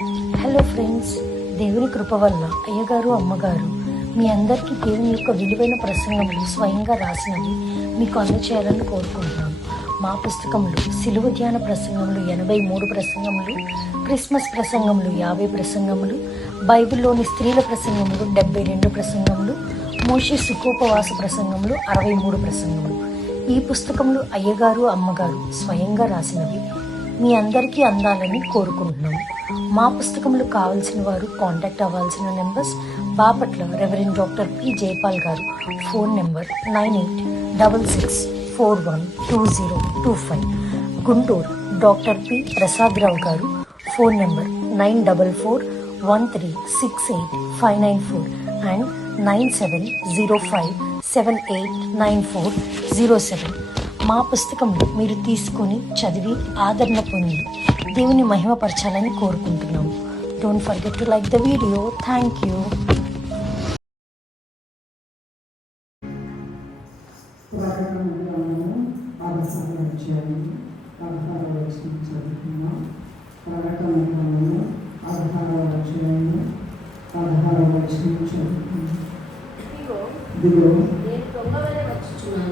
Hello friends, దేవుని కృప వల్ల అయ్యగారు అమ్మగారు మీ అందరికీ దేవుని యొక్క విలువైన ప్రసంగములు స్వయంగా రాసినవి మీకు అందచేయాలని కోరుకుంటున్నాను. మా పుస్తకంలో సిలువ ధ్యాన ప్రసంగములు 83 ప్రసంగములు, క్రిస్మస్ ప్రసంగములు 50 ప్రసంగములు, బైబిల్లోని స్త్రీల ప్రసంగములు 72 ప్రసంగములు, మోషే సుఖోపవాస ప్రసంగములు 63 ప్రసంగములు. ఈ పుస్తకములు అయ్యగారు అమ్మగారు స్వయంగా రాసినవి మీ అందరికీ అందాలని కోరుకుంటున్నాము. మా పుస్తకములు కావాల్సిన వారు కాంటాక్ట్ అవ్వాల్సిన numbers: Bapatla reverend doctor P Jayapal garu, phone number 9866412025. Guntur doctor P Prasad Rao garu, phone number 9413685994 and 9705789407. మా పుస్తకంలో మీరు తీసుకొని చదివి ఆదరణ పొంది దేవుని మహిమపరచాలని కోరుకుంటున్నాము. Don't forget to like the video. Thank you.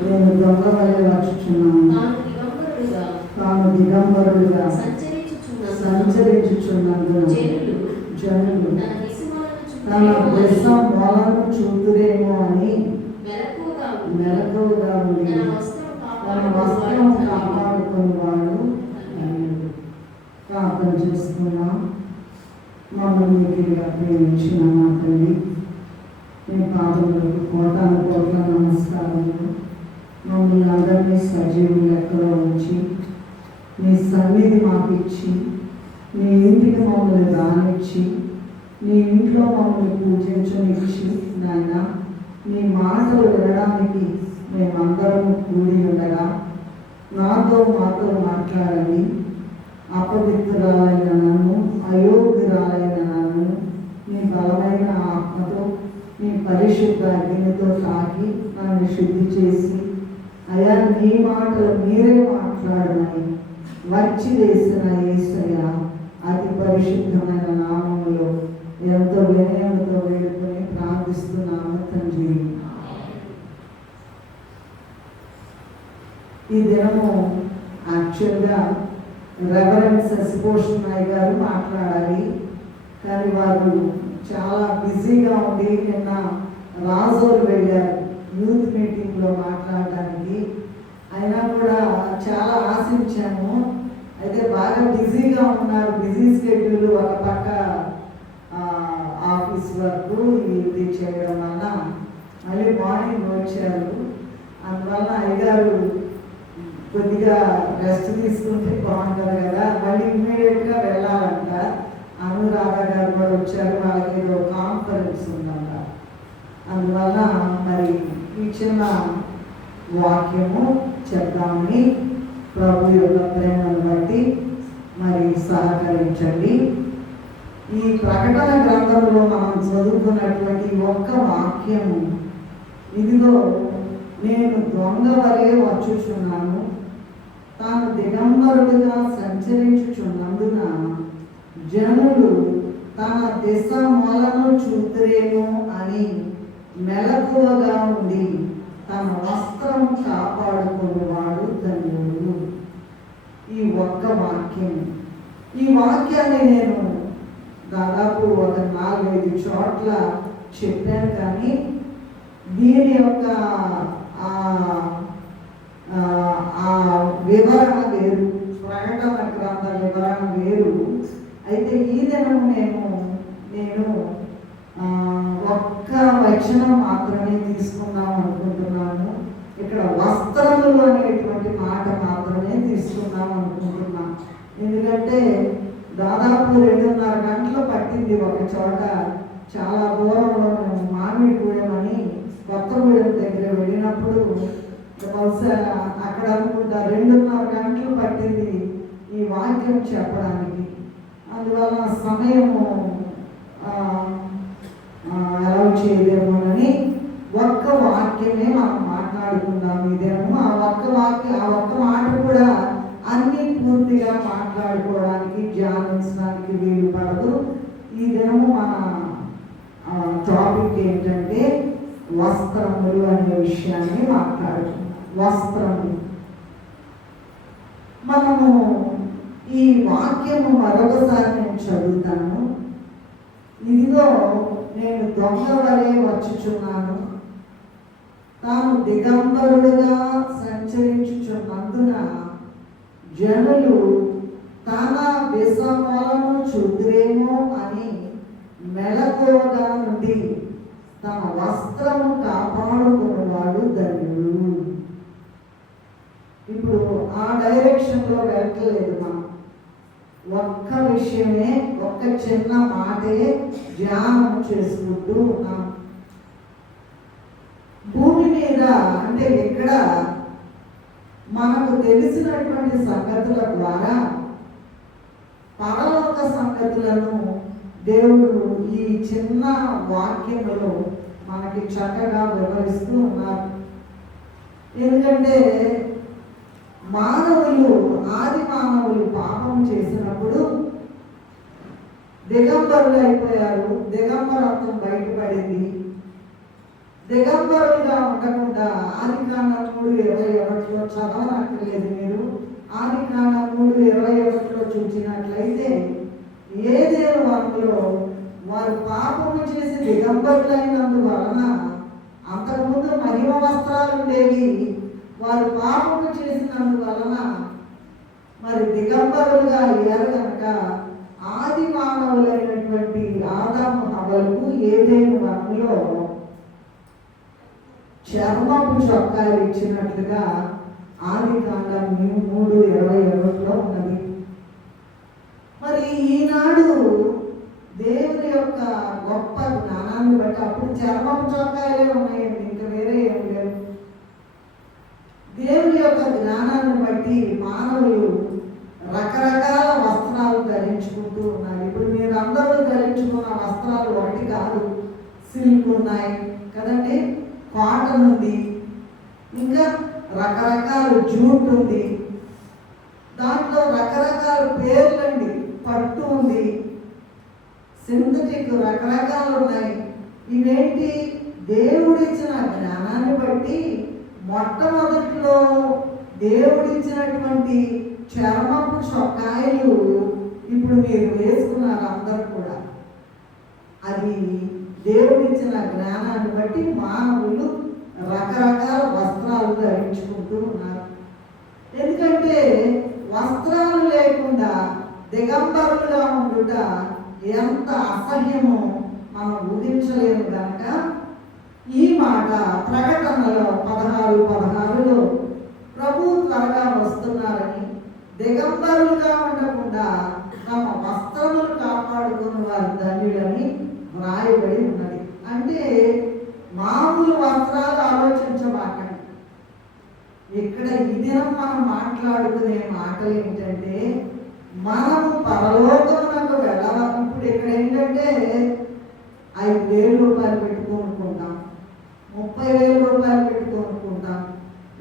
నేను దొంగ వలె వచ్చుచున్నాను, తాను దిగంబరుడుగా సంచరించుచున్నందున జనులు తన దేశం మూలను చూతురేమో అని మెలకువగా ఉండి తన వస్త్రం కాపాడుకుని వాడు ప్రార్థన చేసుకున్నాం. మమ్మల్ని మిగిలిగా ప్రేమించిన మా తల్లి, మీ పాదములకు కోటాను కోట్ల నమస్కారములు. మమ్మల్ని అందరినీ సజీవులు లెక్కలో ఉంచి నీ సన్నిధి మాకిచ్చి నీ ఇంటికి మమ్మల్ని దానిచ్చి నీ ఇంట్లో మమ్మల్ని పూజించనిచ్చి నాయన నీ మాటలు వినడానికి మేమందరం కూడి ఉండగా మాతో మాట్లాడండి. అపవిత్రురాలైన నన్ను, అయోగ్యురాలైన నన్ను నీ బలమైన ఆత్మతో నీ పరిశుద్ధ అగ్నితో తాకి నన్ను శుద్ధి చేసి, అయ్యా నీ మాటలు మీరే మాట్లాడమని వచ్చి వేసిన యేసయ్య అతి పరిశుద్ధమైన నామములో ఎంతో వినయంతో వేడుకొని ప్రార్థిస్తున్నాము తండ్రి. ఈ దినము యాక్చువల్గా రెవరెండ్ శశిభూషణ్ నాయ్ గారు మాట్లాడాలి, కానీ వారు చాలా బిజీగా ఉండి నిన్న రాజోలు వెళ్ళారు యూత్ మీటింగ్లో మాట్లాడడానికి. అయినా కూడా చాలా ఆశించాము, అయితే బాగా బిజీగా ఉన్నారు. బిజీ స్కెడ్యూల్, ఒక పక్క ఆఫీస్ వర్క్ ఇది చేయడం వల్ల మళ్ళీ మార్నింగ్ వచ్చారు. అందువల్ల అయ్యగారు కొద్దిగా రెస్ట్ తీసుకుంటే బాగుంటుంది కదా, మళ్ళీ ఇమ్మీడియట్గా వెళ్ళాలంట. అనురాధ గారు కూడా వచ్చారు, వాళ్ళకి ఏదో కాన్ఫరెన్స్ ఉందంట. అందువల్ల మరి ఈ చిన్న వాక్యము చెప్దామని ప్రభు యొక్క ప్రేమను బట్టి మరి సహకరించండి. ఈ ప్రకటన గ్రంథంలో మనం చదువుకున్నటువంటి ఒక్క వాక్యము, ఇదిగో నేను దొంగ వలె వచ్చుచున్నాను, తాను దిగంబరుడుగా సంచరించుచున్నందున జనులు తన దిశ మూలను చూతురేమో అని మెలకువగా ఉండి తన వస్త్రం కాపాడుకునేవాడు ధన్యుడు. ఈ ఒక్క వాక్యం, ఈ వాక్యాన్ని నేను దాదాపు ఒక 4-5 చోట్ల చెప్పాను, కానీ దీని యొక్క వివరణ వేరు, ప్రకటన గ్రంథ వివరణ వేరు. అయితే ఈ దినం నేను ఒక్క వచనం మాత్రమే తీసుకుందాం అనుకుంటున్నాను. ఇక్కడ వస్త్రములు అనేటువంటి మాట మాత్రమే తీసుకుందాం అనుకుంటున్నాను. ఎందుకంటే దాదాపు 2.5 గంటలు పట్టింది ఒక చోట, చాలా దూరంలో మేము మామిడిగూడెం అని కొత్తగూడెం దగ్గర వెళ్ళినప్పుడు బహుశా అక్కడ అనుకుంటా 2.5 గంటలు పట్టింది ఈ వాక్యం చెప్పడానికి. అందువల్ల సమయము అలౌ చేయలేమోనని ఒక్క వాక్యమే మనం మాట్లాడుకుందాం. ఇదేమో ఆ ఒక్క మాట కూడా అన్ని పూర్తిగా మాట్లాడుకోవడానికి ధ్యానం వివరించడానికి వీలు పడదు. ఈ దినము మన టాపిక్ ఏంటంటే వస్త్రములు అనే విషయాన్ని మాట్లాడుతున్నాం. వస్త్రములు. మనము ఈ వాక్యము మరొకసారి నేను చదువుతాను. ఇదిగో నేను దొంగ వలె వచ్చుచున్నాను, తాను దిగంబరుడుగా సంచరించుచున్నందున జనులు తన విషములను చూద్రేమో అని మెలకువగా నుండి తన వస్త్రము కాపాడుకున్నవాడు ధన్యుడు. ఇప్పుడు ఆ డైరెక్షన్లో వెళ్ళలేదు. మనం ఒక్క విషయమే, ఒక్క చిన్న మాటే ధ్యానం చేసుకుంటూ ఉన్నాం. భూమి మీద అంటే ఇక్కడ మనకు తెలిసినటువంటి సంగతుల ద్వారా పరలోక సంగతులను దేవుడు ఈ చిన్న వాక్యములో మనకి చక్కగా వివరిస్తూ ఉన్నారు. ఎందుకంటే ఆది మానవులు పాపం చేసినప్పుడు దిగంబరులు అయిపోయారు. దిగంబరత్వం బయటపడింది. దిగంబరులుగా ఉండకుండా ఆదికాండం 3:21 చదవనక్కర్లేదు. మీరు ఆదికాండం 3:21 చూసినట్లయితే ఏదేను వనంలో వారు పాపము చేసి దిగంబరులైనందువలన అంతకుముందు మహిమ వస్త్రాలు ఉండేవి. వారు పాపము చేసినందువలన మరి దిగంబరులుగా అయ్యారు కనుక ఆది మానవులైనటువంటి ఆదాము హవ్వలకు ఏదేను వనంలో చర్మపు చొక్కాలు ఇచ్చినట్లుగా ఆదికాండం 3:21 ఉన్నది. మరి ఈనాడు దేవుని యొక్క గొప్ప జ్ఞానాన్ని బట్టి అప్పుడు చర్మపు చొక్కాలే ఉన్నాయండి, ఇంకా వేరే ఏం లేవు. దేవుని యొక్క జ్ఞానాన్ని బట్టి మానవులు రకరకాల వస్త్రాలు ధరించుకుంటూ ఉన్నారు. ఇప్పుడు మీరు అందరూ ధరించుకున్న వస్త్రాలు ఒకటి కాదు. సిల్క్ ఉన్నాయి కదండి, కాటన్ ఉంది, ఇంకా రకరకాల జూట్ ఉంది, దాంట్లో రకరకాల పేర్లండి, పట్టు ఉంది, సింథటిక్ రకరకాలు ఉన్నాయి. ఇవేంటి? దేవుడిచ్చిన జ్ఞానాన్ని బట్టి మొట్టమొదటిలో దేవుడిచ్చినటువంటి చర్మపు చొక్కాయలు ఇప్పుడు మీరు వేసుకున్నారు అందరూ కూడా. అది దేవుడిచ్చిన జ్ఞానాన్ని బట్టి మానవులు రకరకాల వస్త్రాలు ధరించుకుంటూ ఉన్నారు. ఎందుకంటే వస్త్రాలు లేకుండా దిగంబరులుగా ఉండుట ఎంత అసహ్యమో మనం ఊహించలేము కనుక ఈ మాట ప్రకటనలో 16:16 ప్రభు త్వరగా వస్తున్నారని దిగంబరులుగా ఉండకుండా తమ వస్త్రములు కాపాడుకున్న వారి ధన్యులని వ్రాయబడి ఉన్నది. అంటే మామూలు వస్త్రాలు ఆలోచించబాకండి. ఇక్కడ ఈ దినం మనం మాట్లాడుకునే మాటలు ఏంటంటే మనము పరలోకమునకు వెళ్ళాలి. ఇప్పుడు ఇక్కడ ఏంటంటే 5,000 రూపాయలు పెట్టుకొనుకుంటాం, 30,000 రూపాయలు పెట్టుకొనుకుంటాం,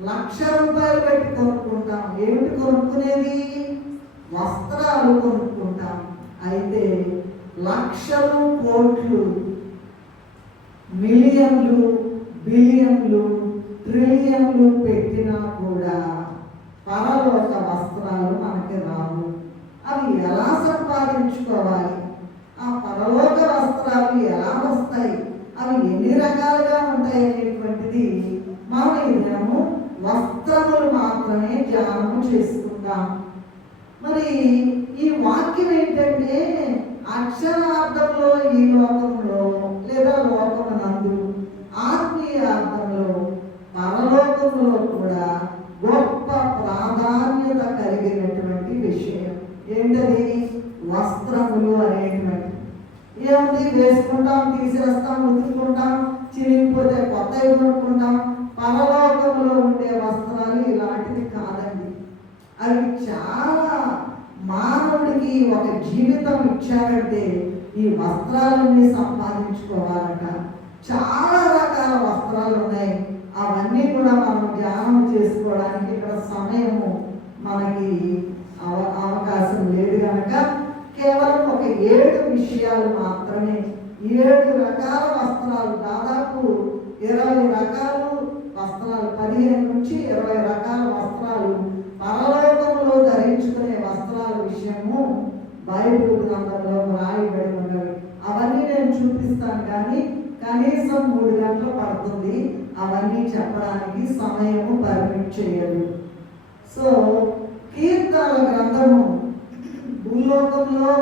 1,00,000 రూపాయలు పెట్టుకొనుకుంటాం. ఏమిటి కొనుక్కునేది? వస్త్రాలు కొనుక్కుంటాం. అయితే లక్షలు, కోట్లు, మిలియన్లు, బిలియన్లు, ట్రిలియన్లు పెట్టినా కూడా పరలోక వస్త్రాలు మనకి రావు. అవి ఎలా సంపాదించుకోవాలి? ఆ పరలోక వస్త్రాలు ఎలా వస్తాయి? అవి ఎన్ని రకాలుగా ఉంటాయి అనేటువంటిది మనం ఈ దినము వస్త్రములు మాత్రమే ధ్యానము చేసుకుంటాం. మరి ఈ వాక్యం ఏంటంటే అక్షరార్థంలో ఈ లోకంలో లేదా లోకమునందు, ఆత్మీయ అర్థంలో పరలోకంలో కూడా గొప్ప ప్రాధాన్యత కలిగినటువంటి విషయం ఏంటది? వస్త్రములు అనేటువంటి. ఏముంది? వేసుకుంటాం, తీసేస్తాం, ఉతుక్కుంటాం, చిరిగిపోతే కొత్తవి కొనుక్కుంటాం. పరలోకంలో ఉండే వస్త్రాలు ఇలాంటివి కాదండి. అవి చాలా మానవుడికి ఒక జీవితం ఇచ్చారంటే ఈ వస్త్రాలన్నీ సంపాదించుకోవాలట. చాలా రకాల వస్త్రాలు ఉన్నాయి. అవన్నీ కూడా మనం ధ్యానం చేసుకోవడానికి ఇక్కడ సమయము మనకి అవకాశం లేదు కనుక కేవలం ఒక 7 విషయాలు మాత్రమే. 7 రకాల వస్త్రాలు, దాదాపు 20 రకాలు వస్త్రాలు, 15 నుంచి 20 రకాల వస్త్రాలు పరలోకంలో ధరించుకునే వస్త్రాల విషయము బైబిల్ గ్రంథంలో రాయబడి ఉన్నవి. అవన్నీ నేను చూపిస్తాను, కానీ కనీసం 3 గంటలు పడుతుంది. అవన్నీ చెప్పడానికి సమయము పర్మిట్ చేయదు. సో కీర్తనల గ్రంథము భూలోకంలో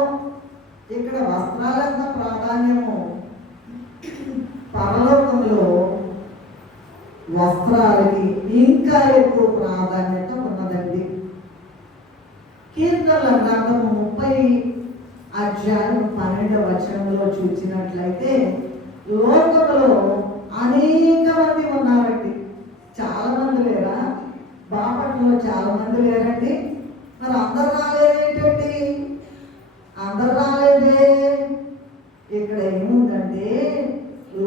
ఇక్కడ వస్త్రాలంత ప్రాధాన్యము, పరలోకంలో వస్త్రాలకి ఇంకా ఎక్కువ ప్రాధాన్యత ఉన్నదండి. కీర్తనల గ్రంథము 30 అధ్యాయం 12వ వచనంలో చూసినట్లయితే లోకంలో అనేక మంది ఉన్నారండి. చాలా మంది లేరా? బాపట్లలో చాలా మంది లేరండి. మరి అందరు రాలేదేంటండి? అందరు రాలేదే. ఇక్కడ ఏముందంటే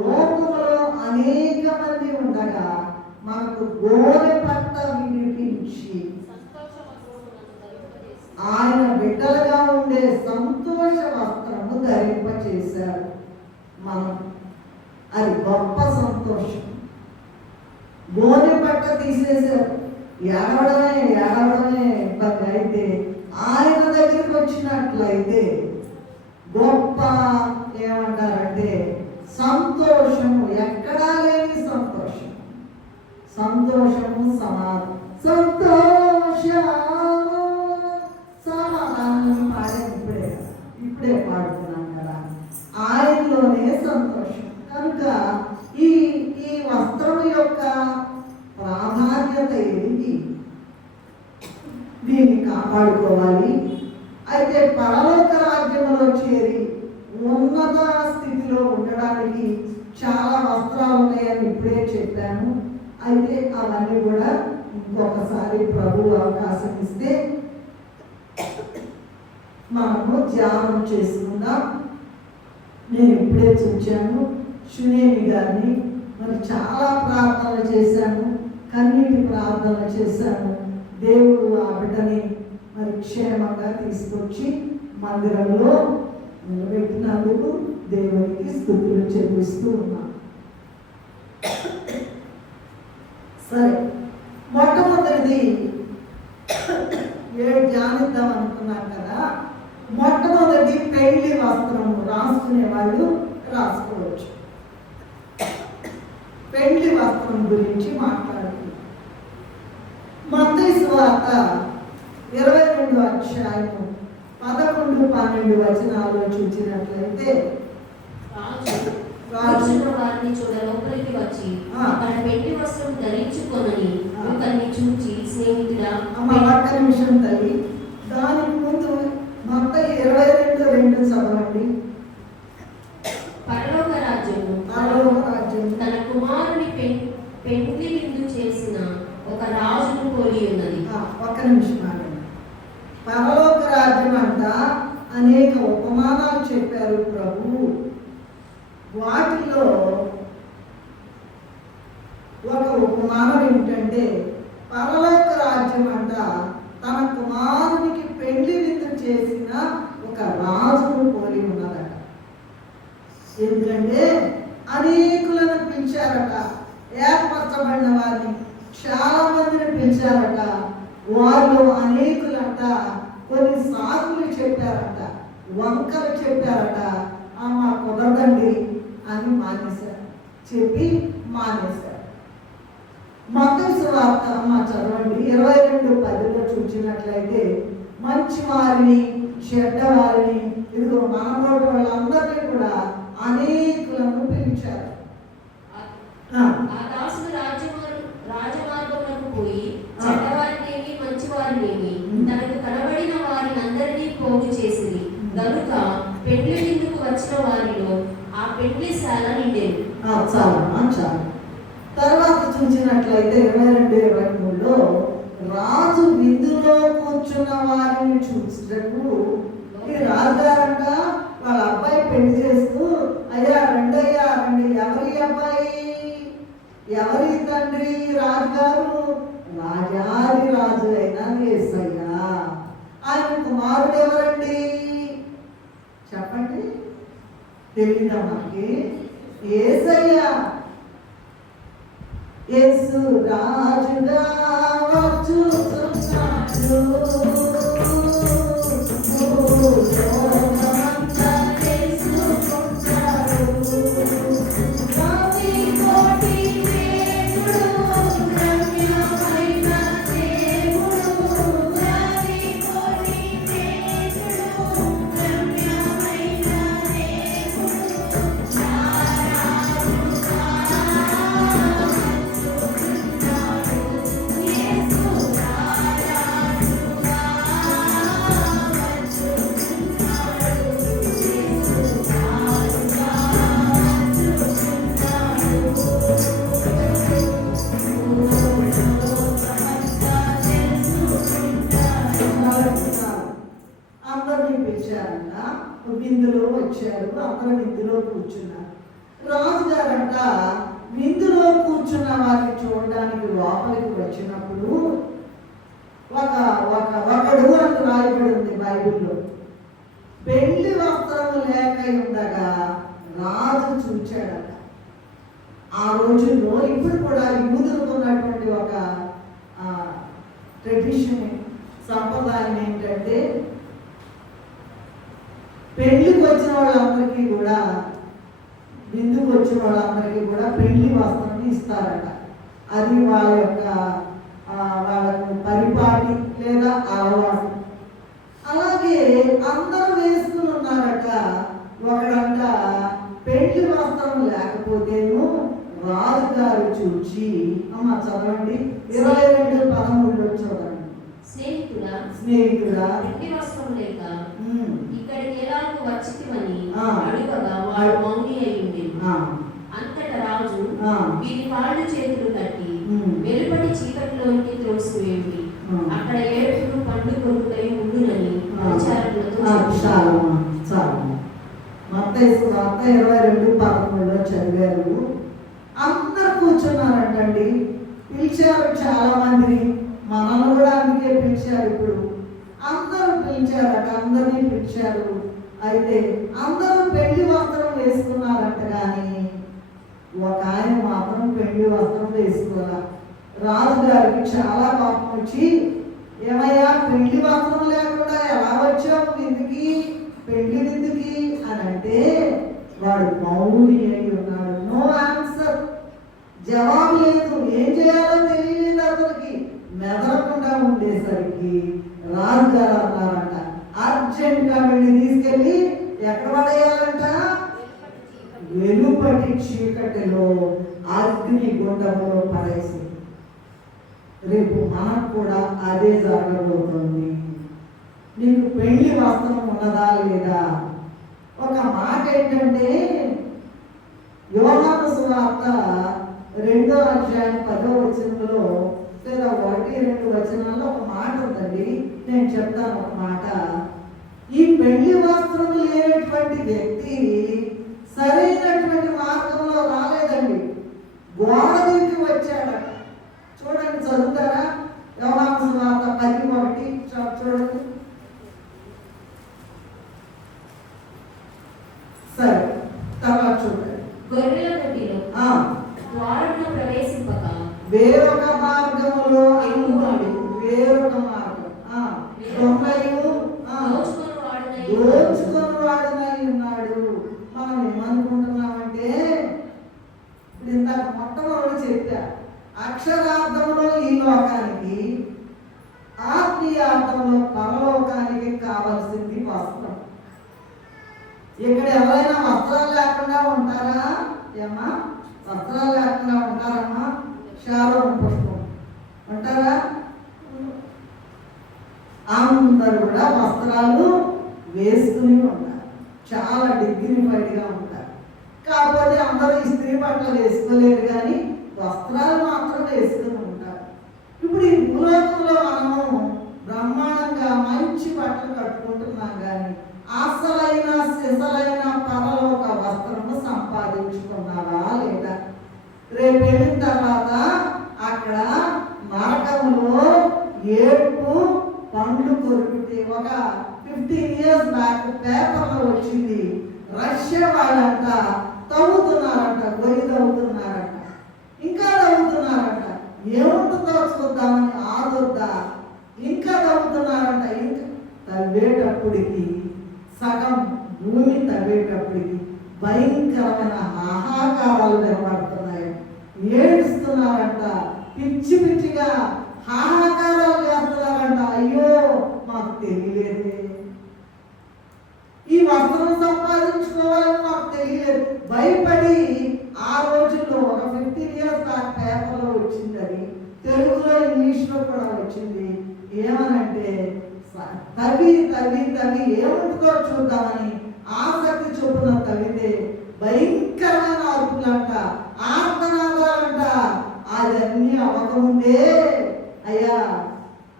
లోకంలో అనేక మంది ఉండగా మనకు గోనె పట్ట వినిపించి ఆయన బిడ్డలుగా ఉండే సంతోష వస్త్రము ధరింపచేశారు. మనం అది గొప్ప సంతోషం. గోనె పట్ట తీసేశారు. ఏడవడమే ఇబ్బంది అయితే ఆయన దగ్గరికి వచ్చినట్లయితే గొప్ప ఏమంటారంటే సంతోషము, ఎక్కడా లేని సంతోషం, సంతోషము సమాధానం ఇప్పుడే పాడుతున్నాం కదా, ఆయనలోనే సంతోషం. కనుక ఈ వస్త్రం యొక్క ప్రాధాన్యత ఏంటి? దీన్ని కాపాడుకోవాలి. అయితే పరలోక రాజ్యంలో చేరి ఉన్నత స్థితిలో ఉండడానికి చాలా వస్త్రాలు ఉన్నాయని ఇప్పుడే చెప్పాను. అయితే అవన్నీ కూడా ఇంకొకసారి ప్రభువు అవకాశం ఇస్తే మనము ధ్యానం చేసుకుందాం. నేను ఇప్పుడే చూచాను సునేమి గారిని, మరి చాలా ప్రార్థనలు చేశాను, కన్నీటి ప్రార్థనలు చేశాను. దేవుడు ఆ బిడ్డని మరి క్షేమంగా తీసుకొచ్చి మందిరంలో నిలబెట్టినందుకు దేవునికి స్తుతులు చెల్లిస్తూ ఉన్నాం. సరే, మొట్టమొదటిది ధ్యానిద్దాం అనుకున్నాం కదా. మొట్టమొదటి పెళ్లి వస్త్రము రాసుకునే వాళ్ళు రాసుకోవచ్చు. పెళ్లి వస్త్రం గురించి మాట్లాడుతున్నాం. మత్తయి సువార్త 22వ అధ్యాయము 11-12 వచనాలు చూసినట్లయితే వారిని చూడ లోపలికి వచ్చి తన పెళ్లి వస్త్రం ధరించుకొనని ఒకరిని చూచి స్నేహితుడా. ఒక్క నిమిషం తల్లి, దానికి ముందు మత్తయి 22:2 చదవండి. పరలోక రాజ్యము తన కుమారుని పెండ్లి విందు చేసిన ఒక రాజును పోలి ఉన్నది. ఒక్క నిమిషం ఆగండి. పరలోక రాజ్యం అంట అనేక ఉపమానాలు చెప్పారు ప్రభు. వాటిలో ఒక ఉపమానం ఏమిటంటే పరలోక రాజ్యం అంట తన కుమారునికి పెళ్లి విందు చేసిన ఒక రాజును పోలి ఉన్నదట. ఎందుకంటే అనేకులను పిలిచారట, ఏర్పరచబడిన వారిని చాలా మందిని పిలిచారట. వాళ్ళు అనేకులంట కొన్ని సాకులు చెప్పారట, వంకలు చెప్పారట. మా కుదరదండి అని మానేశారు, చెప్పి మానేశారు. మత్తయి సువార్త చదవండి 22:10 చూసినట్లయితే మంచి వారిని చెడ్డవారిని ఇదిగో మనబోటి వాళ్ళందరినీ కూడా అనేకులను పిలిచారు. ఆ దాసుడు రాజమార్గములకు పోయి చెడ్డవారినేమి మంచి వారినేమి తనకు కనబడిన వారిని అందరినీ పోగు చేసింది. కనుక పెళ్లి విందుకు వచ్చిన వారిలో ఆ పెళ్లి శాల నిండేది. చాలు. తర్వాత చూసినట్లయితే 22-23లో రాజు విందులో కూర్చున్న వారిని చూసినట్టు ఈ రాజుగారంట వాళ్ళ అబ్బాయి పెళ్లి చేస్తూ, అయ్యా రండి, ఎవరి అబ్బాయి, ఎవరి తండ్రి? రాజుగారు, రాజాది రాజు అయిన యేసయ్య. ఆయన కుమారుడు ఎవరండి? తెలీదా మనకి? యేసయ్య యేసు రాజుగా వచ్చుచున్నాడు. లోకమంతా చేసుకుంటాడు. కోటి కోటి దేవుడు, రమ్యమైన దేవుడు, కోటి కోటి దేవుడు, రమ్యమైన అందరినీ పిలిచారంట. విందులో వచ్చారు, అందరూ విందులో కూర్చున్నారు. రాజుగారంట విందులో కూర్చున్న వారిని చూడడానికి లోపలికి వచ్చినప్పుడు ఒకడు అని రాయబడి ఉంది బైబిల్లో. పెళ్లి వస్త్రము లేక ఉండగా రాజు చూచాడట. ఆ రోజుల్లో ఇప్పుడు కూడా యూదులకు ఉన్నటువంటి ఒక ట్రెడిషన్, సంప్రదాయం ఏంటంటే పెళ్లికి వచ్చిన వాళ్ళందరికీ కూడా, విందుకు వచ్చిన వాళ్ళందరికీ కూడా పెళ్లి వస్త్రం ఇస్తారట. అది వాళ్ళకు పరిపాటి లేదా అలవాటు. అలాగే అందరూ వేసుకుని ఉన్నారట. ఒకడంట పెళ్లి వస్త్రం లేకపోతేను రాజుగారు చూచి, అమ్మ చదవండి 22:13 చూడండి. స్నేహితుడా పెళ్లి వస్త్రం లేక ఇక్కడికి ఎలాగో వచ్చితివని అడుగగా వాడు మౌని అయి ఉండేది. అంతటా రాజు వీరి కాళ్ళు చేతులు కట్టి వెలుపటి చీకటిలోనికి త్రోసివేయండి, అక్కడ ఏడుపులు పండు కొరుకులై ఉండునని పరిచారకులతో మత్తయి 22:13 చదివారు. అందరు కూర్చున్నారంటండి. పిలిచారు చాలా మందిని, మనల్ని కూడా అందుకే పిలిచారు. ఇప్పుడు అందరూ పిలిచారట, అందరినీ పిలిచారు. అయితే అందరూ పెళ్లి వస్త్రం వేసుకున్నారంట. కానీ ఒక ఆయన మాత్రం పెళ్లి వస్త్రం వేసుకోవాలి. రాజుగారికి చాలా కోపం వచ్చి, ఏమయ్యా పెళ్లి వస్త్రం లేకుండా ఎలా వచ్చావు విందుకి, పెళ్లి విందుకి అని అంటే వాడు మౌని అయి ఉన్నాడు. నో ఆన్సర్, జవాబు లేదు. ఏం చేయాలో తెలియలేదు అతనికి. మెదలకుండా ఉండేసరికి రాజుగారు అన్నారంట, అర్జెంట్గా వెళ్ళి తీసుకెళ్ళి ఎక్కడ పడేయాలంట? వెలుపటి చీకటిలో అగ్ని గుండంలో పడేసి. రేపు మనకు కూడా అదే జరగబోతుంది. నీకు పెళ్లి వస్త్రం ఉన్నదా లేదా? ఒక మాట ఏంటంటే యోహాను సువార్త 2:10 లేదా 1-2 వచనాల్లో ఒక మాట ఉందండి. నేను చెప్తాను ఒక మాట. ఈ పెళ్లి వస్త్రం లేనటువంటి వ్యక్తి సరైనటువంటి మార్గంలో రాలేదండి, గోడ దిగి వచ్చాడట. చూడండి, చదువుతారా? యోహాను సువార్త 10:1 చూడండి. సరే, తర్వాత చూడండి. గొర్రెల దొడ్డిలో ద్వారమున ప్రవేశింపక వేరొక మార్గములో అయ్యున్నాడు. వేరొక మార్గం దోచుకొని వాడునై ఉన్నాడు. మనం ఏమనుకుంటున్నామంటే, ఇప్పుడు ఇందాక మొట్టమొదటి చెప్పా, అక్షరార్థంలో ఈ లోకానికి, ఆత్మీయార్థంలో పరలోకానికి కావాల్సింది వస్త్రం. ఇక్కడ ఎవరైనా వస్త్రాలు లేకుండా ఉంటారా? ఏమ్మా, వస్త్రాలు లేకుండా ఉంటారమ్మా? శారోన్ పుష్పం ఉంటారా? అందరూ కూడా వస్త్రాలు వేసుకుని ఉంటారు, చాలా డిగ్నిఫైడ్గా ఉంటారు. కాకపోతే అందరూ ఇస్త్రీ బట్టలు వేసుకోలేరు, కానీ వస్త్రాలు మాత్రం వేసుకుని ఉంటారు. ఇప్పుడు ఈ భూలోకంలో మనము బ్రహ్మాండంగా మంచి బట్టలు కట్టుకుంటున్నాం, కానీ అసలైన సిసలైన పరలోక వస్త్రము సంపాదించుకున్నావా లేదా? రేపు వెళ్ళిన తర్వాత అక్కడ నరకంలో ఏడుపు పండ్లు కొరికితే, ఒక 15 years బ్యాక్ పేపర్లో వచ్చింది, రష్యా వాళ్ళంట తవ్వుతున్నారంట, గొయ్యి తవ్వుతున్నారంట, ఇంకా తవ్వుతున్నారంట. ఏముంటుందో చూద్దామని ఆదుర్దా ఇంకా తవ్వుతున్నారంట. ఇంకా తవ్వేటప్పటికి సగం భూమి తవ్వేటప్పటికి భయంకరమైన హాహాకారాలు వినపడుతున్నాయి. ఏడుస్తున్నారంట, పిచ్చి పిచ్చిగా హాహాకారాలు చేస్తున్నారంట. అయ్యో మాకు తెలియలేదే, ఈ వస్త్రం సంపాదించుకోవాలని మాకు తెలియలేదు. భయపడి ఆ రోజుల్లో ఒక 15 years బ్యాక్ పేపర్లో వచ్చింది, అది తెలుగులో ఇంగ్లీష్లో కూడా వచ్చింది. ఏమనంటే తవి తవి తవి ఏముంటుందో చూద్దామని ఆసక్తి చొప్పున తవ్వితే భయంకరమైన అరుపులంట, ఆర్తనాదాలంట. అదన్నీ అవ్వకముందే అయ్యా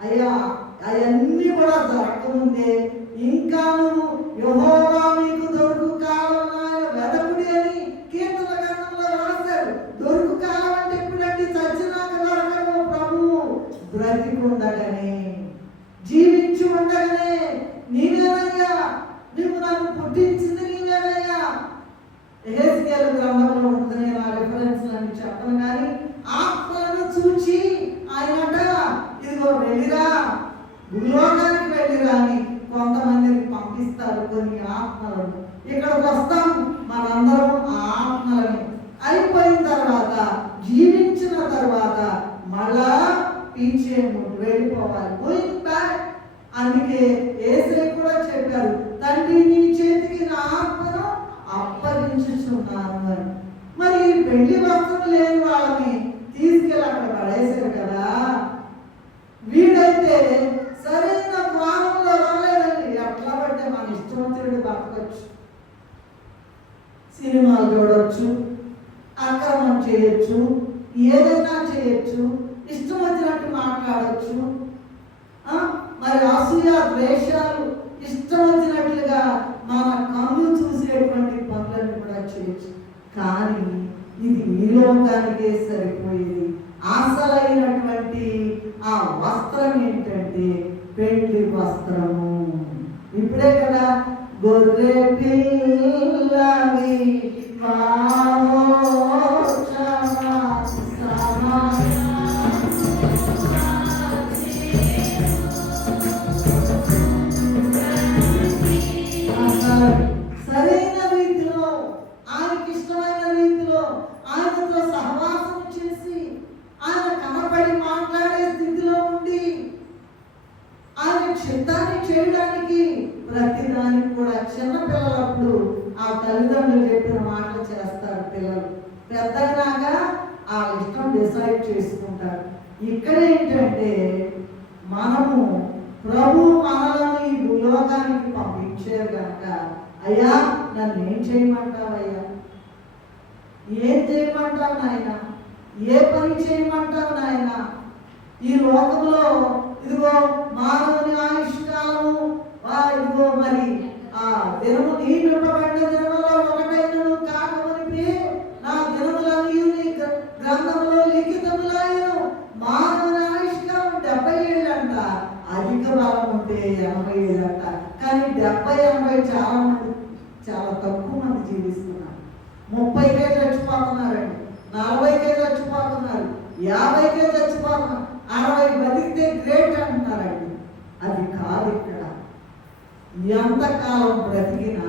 అయ్యా అవన్నీ కూడా జరగకముందే ఇంకా నువ్వు యెహోవా మీకు దొరుకు కాలం వెదకుడి అని కీర్తన గ్రంథంలో రాశారు. దొరుకు కాలం అంటే ఎప్పుడంటే చచ్చినాక దొరకను, ప్రభువు బ్రతికుండగానే జీవించి ఉండగానే. నీవేనయ్యా, నువ్వు నన్ను పుట్టించింది నీవేనయ్యా. యెహెజ్కేలు గ్రంథంలో ఉంటుంది, నేను ఆ రిఫరెన్స్ అని చెప్పను కానీ ఆత్మలను చూచి ఆయనట ఇదిగో వెళ్ళిరా, భూలోకానికి వెళ్ళిరా అని కొంతమందిని పంపిస్తారు. కొన్ని ఆత్మలను ఇక్కడికి వస్తాం మనందరం ఆ ఆత్మలని. అయిపోయిన తర్వాత జీవించిన తర్వాత మళ్ళా పీచేము వెళ్ళిపోవాలి, గోయింగ్ బ్యాక్. అందుకే యేసయ్య కూడా చెప్పారు, తండ్రి నీ చేతికి నా ఆత్మను అప్పగించుచున్నాను అని. మరి పెళ్లి వస్త్రం లేని వాళ్ళని తీసుకెళ్ళి అక్కడ పడేశారు కదా. వీడైతే సరైన ద్వారంలో రాలేదండి. ఎట్లా పడితే మన ఇష్టవంతుడు బతకొచ్చు, సినిమాలు చూడొచ్చు, అక్రమం చేయొచ్చు, ఏదైనా చేయొచ్చు, ఇష్టం వచ్చినట్టు మాట్లాడచ్చు, మరి అసూయ ద్వేషాలు ఇష్టం వచ్చినట్లుగా మన కన్ను చూసేటువంటి పనులను కూడా చేయొచ్చు. కానీ ఇది ఈ లోకానికే సరిపోయేది. అసలైనటువంటి ఆ వస్త్రం ఏంటంటే పెళ్లి వస్త్రము. ఇప్పుడే కదా గొర్రె పిల్లవి సరైన రీతిలో ఆయనకి ఇష్టమైన రీతిలో ఆయనతో సహవాసం చేసి ఆయన కనపడి మాట్లాడే స్థితిలో ఉండి ఆయన చిత్తాన్ని చేయడానికి ప్రతిదానికి కూడా చిన్నపిల్లలప్పుడు ఆ తల్లిదండ్రులు చెప్పిన మాటలు చేస్తారు పిల్లలు. పెద్దయినాక ఆ ఇష్టం డిసైడ్ చేసుకుంటారు. ఇక్కడ ఏంటంటే మనము ప్రభు మనలను ఈ భూలోకానికి పంపించారు కనుక, అయ్యా నన్ను ఏం చేయమంటావయ్యా, ఏం చేయమంటావు నాయన, ఏ పని చేయమంటావు నాయన. ఈ లోకంలో ఇదిగో మానవుని ఆయుష్కాలము ఇదిగో మరి ఆ దినము నీ నింపబడిన దినములో ఒకటైనను కాకమునిపి నా దినములన్నీ నీ గ్రంథములో లిఖితములాయను. మానవుని ఆయుష్కాలం 70 ఏళ్ళంట, అధిక బలం ఉంటే 80 ఏళ్ళంట. కానీ 70-80 చాలా తక్కువ మంది జీవిస్తున్నారు. 30కే చచ్చిపోతున్నారండి, 40కే చచ్చిపోతున్నారు, 50కే చచ్చిపోతున్నారు, 60 బతికితే గ్రేట్ అంటున్నారండి. అది కాదు. ఇక్కడ ఎంతకాలం బ్రతికినా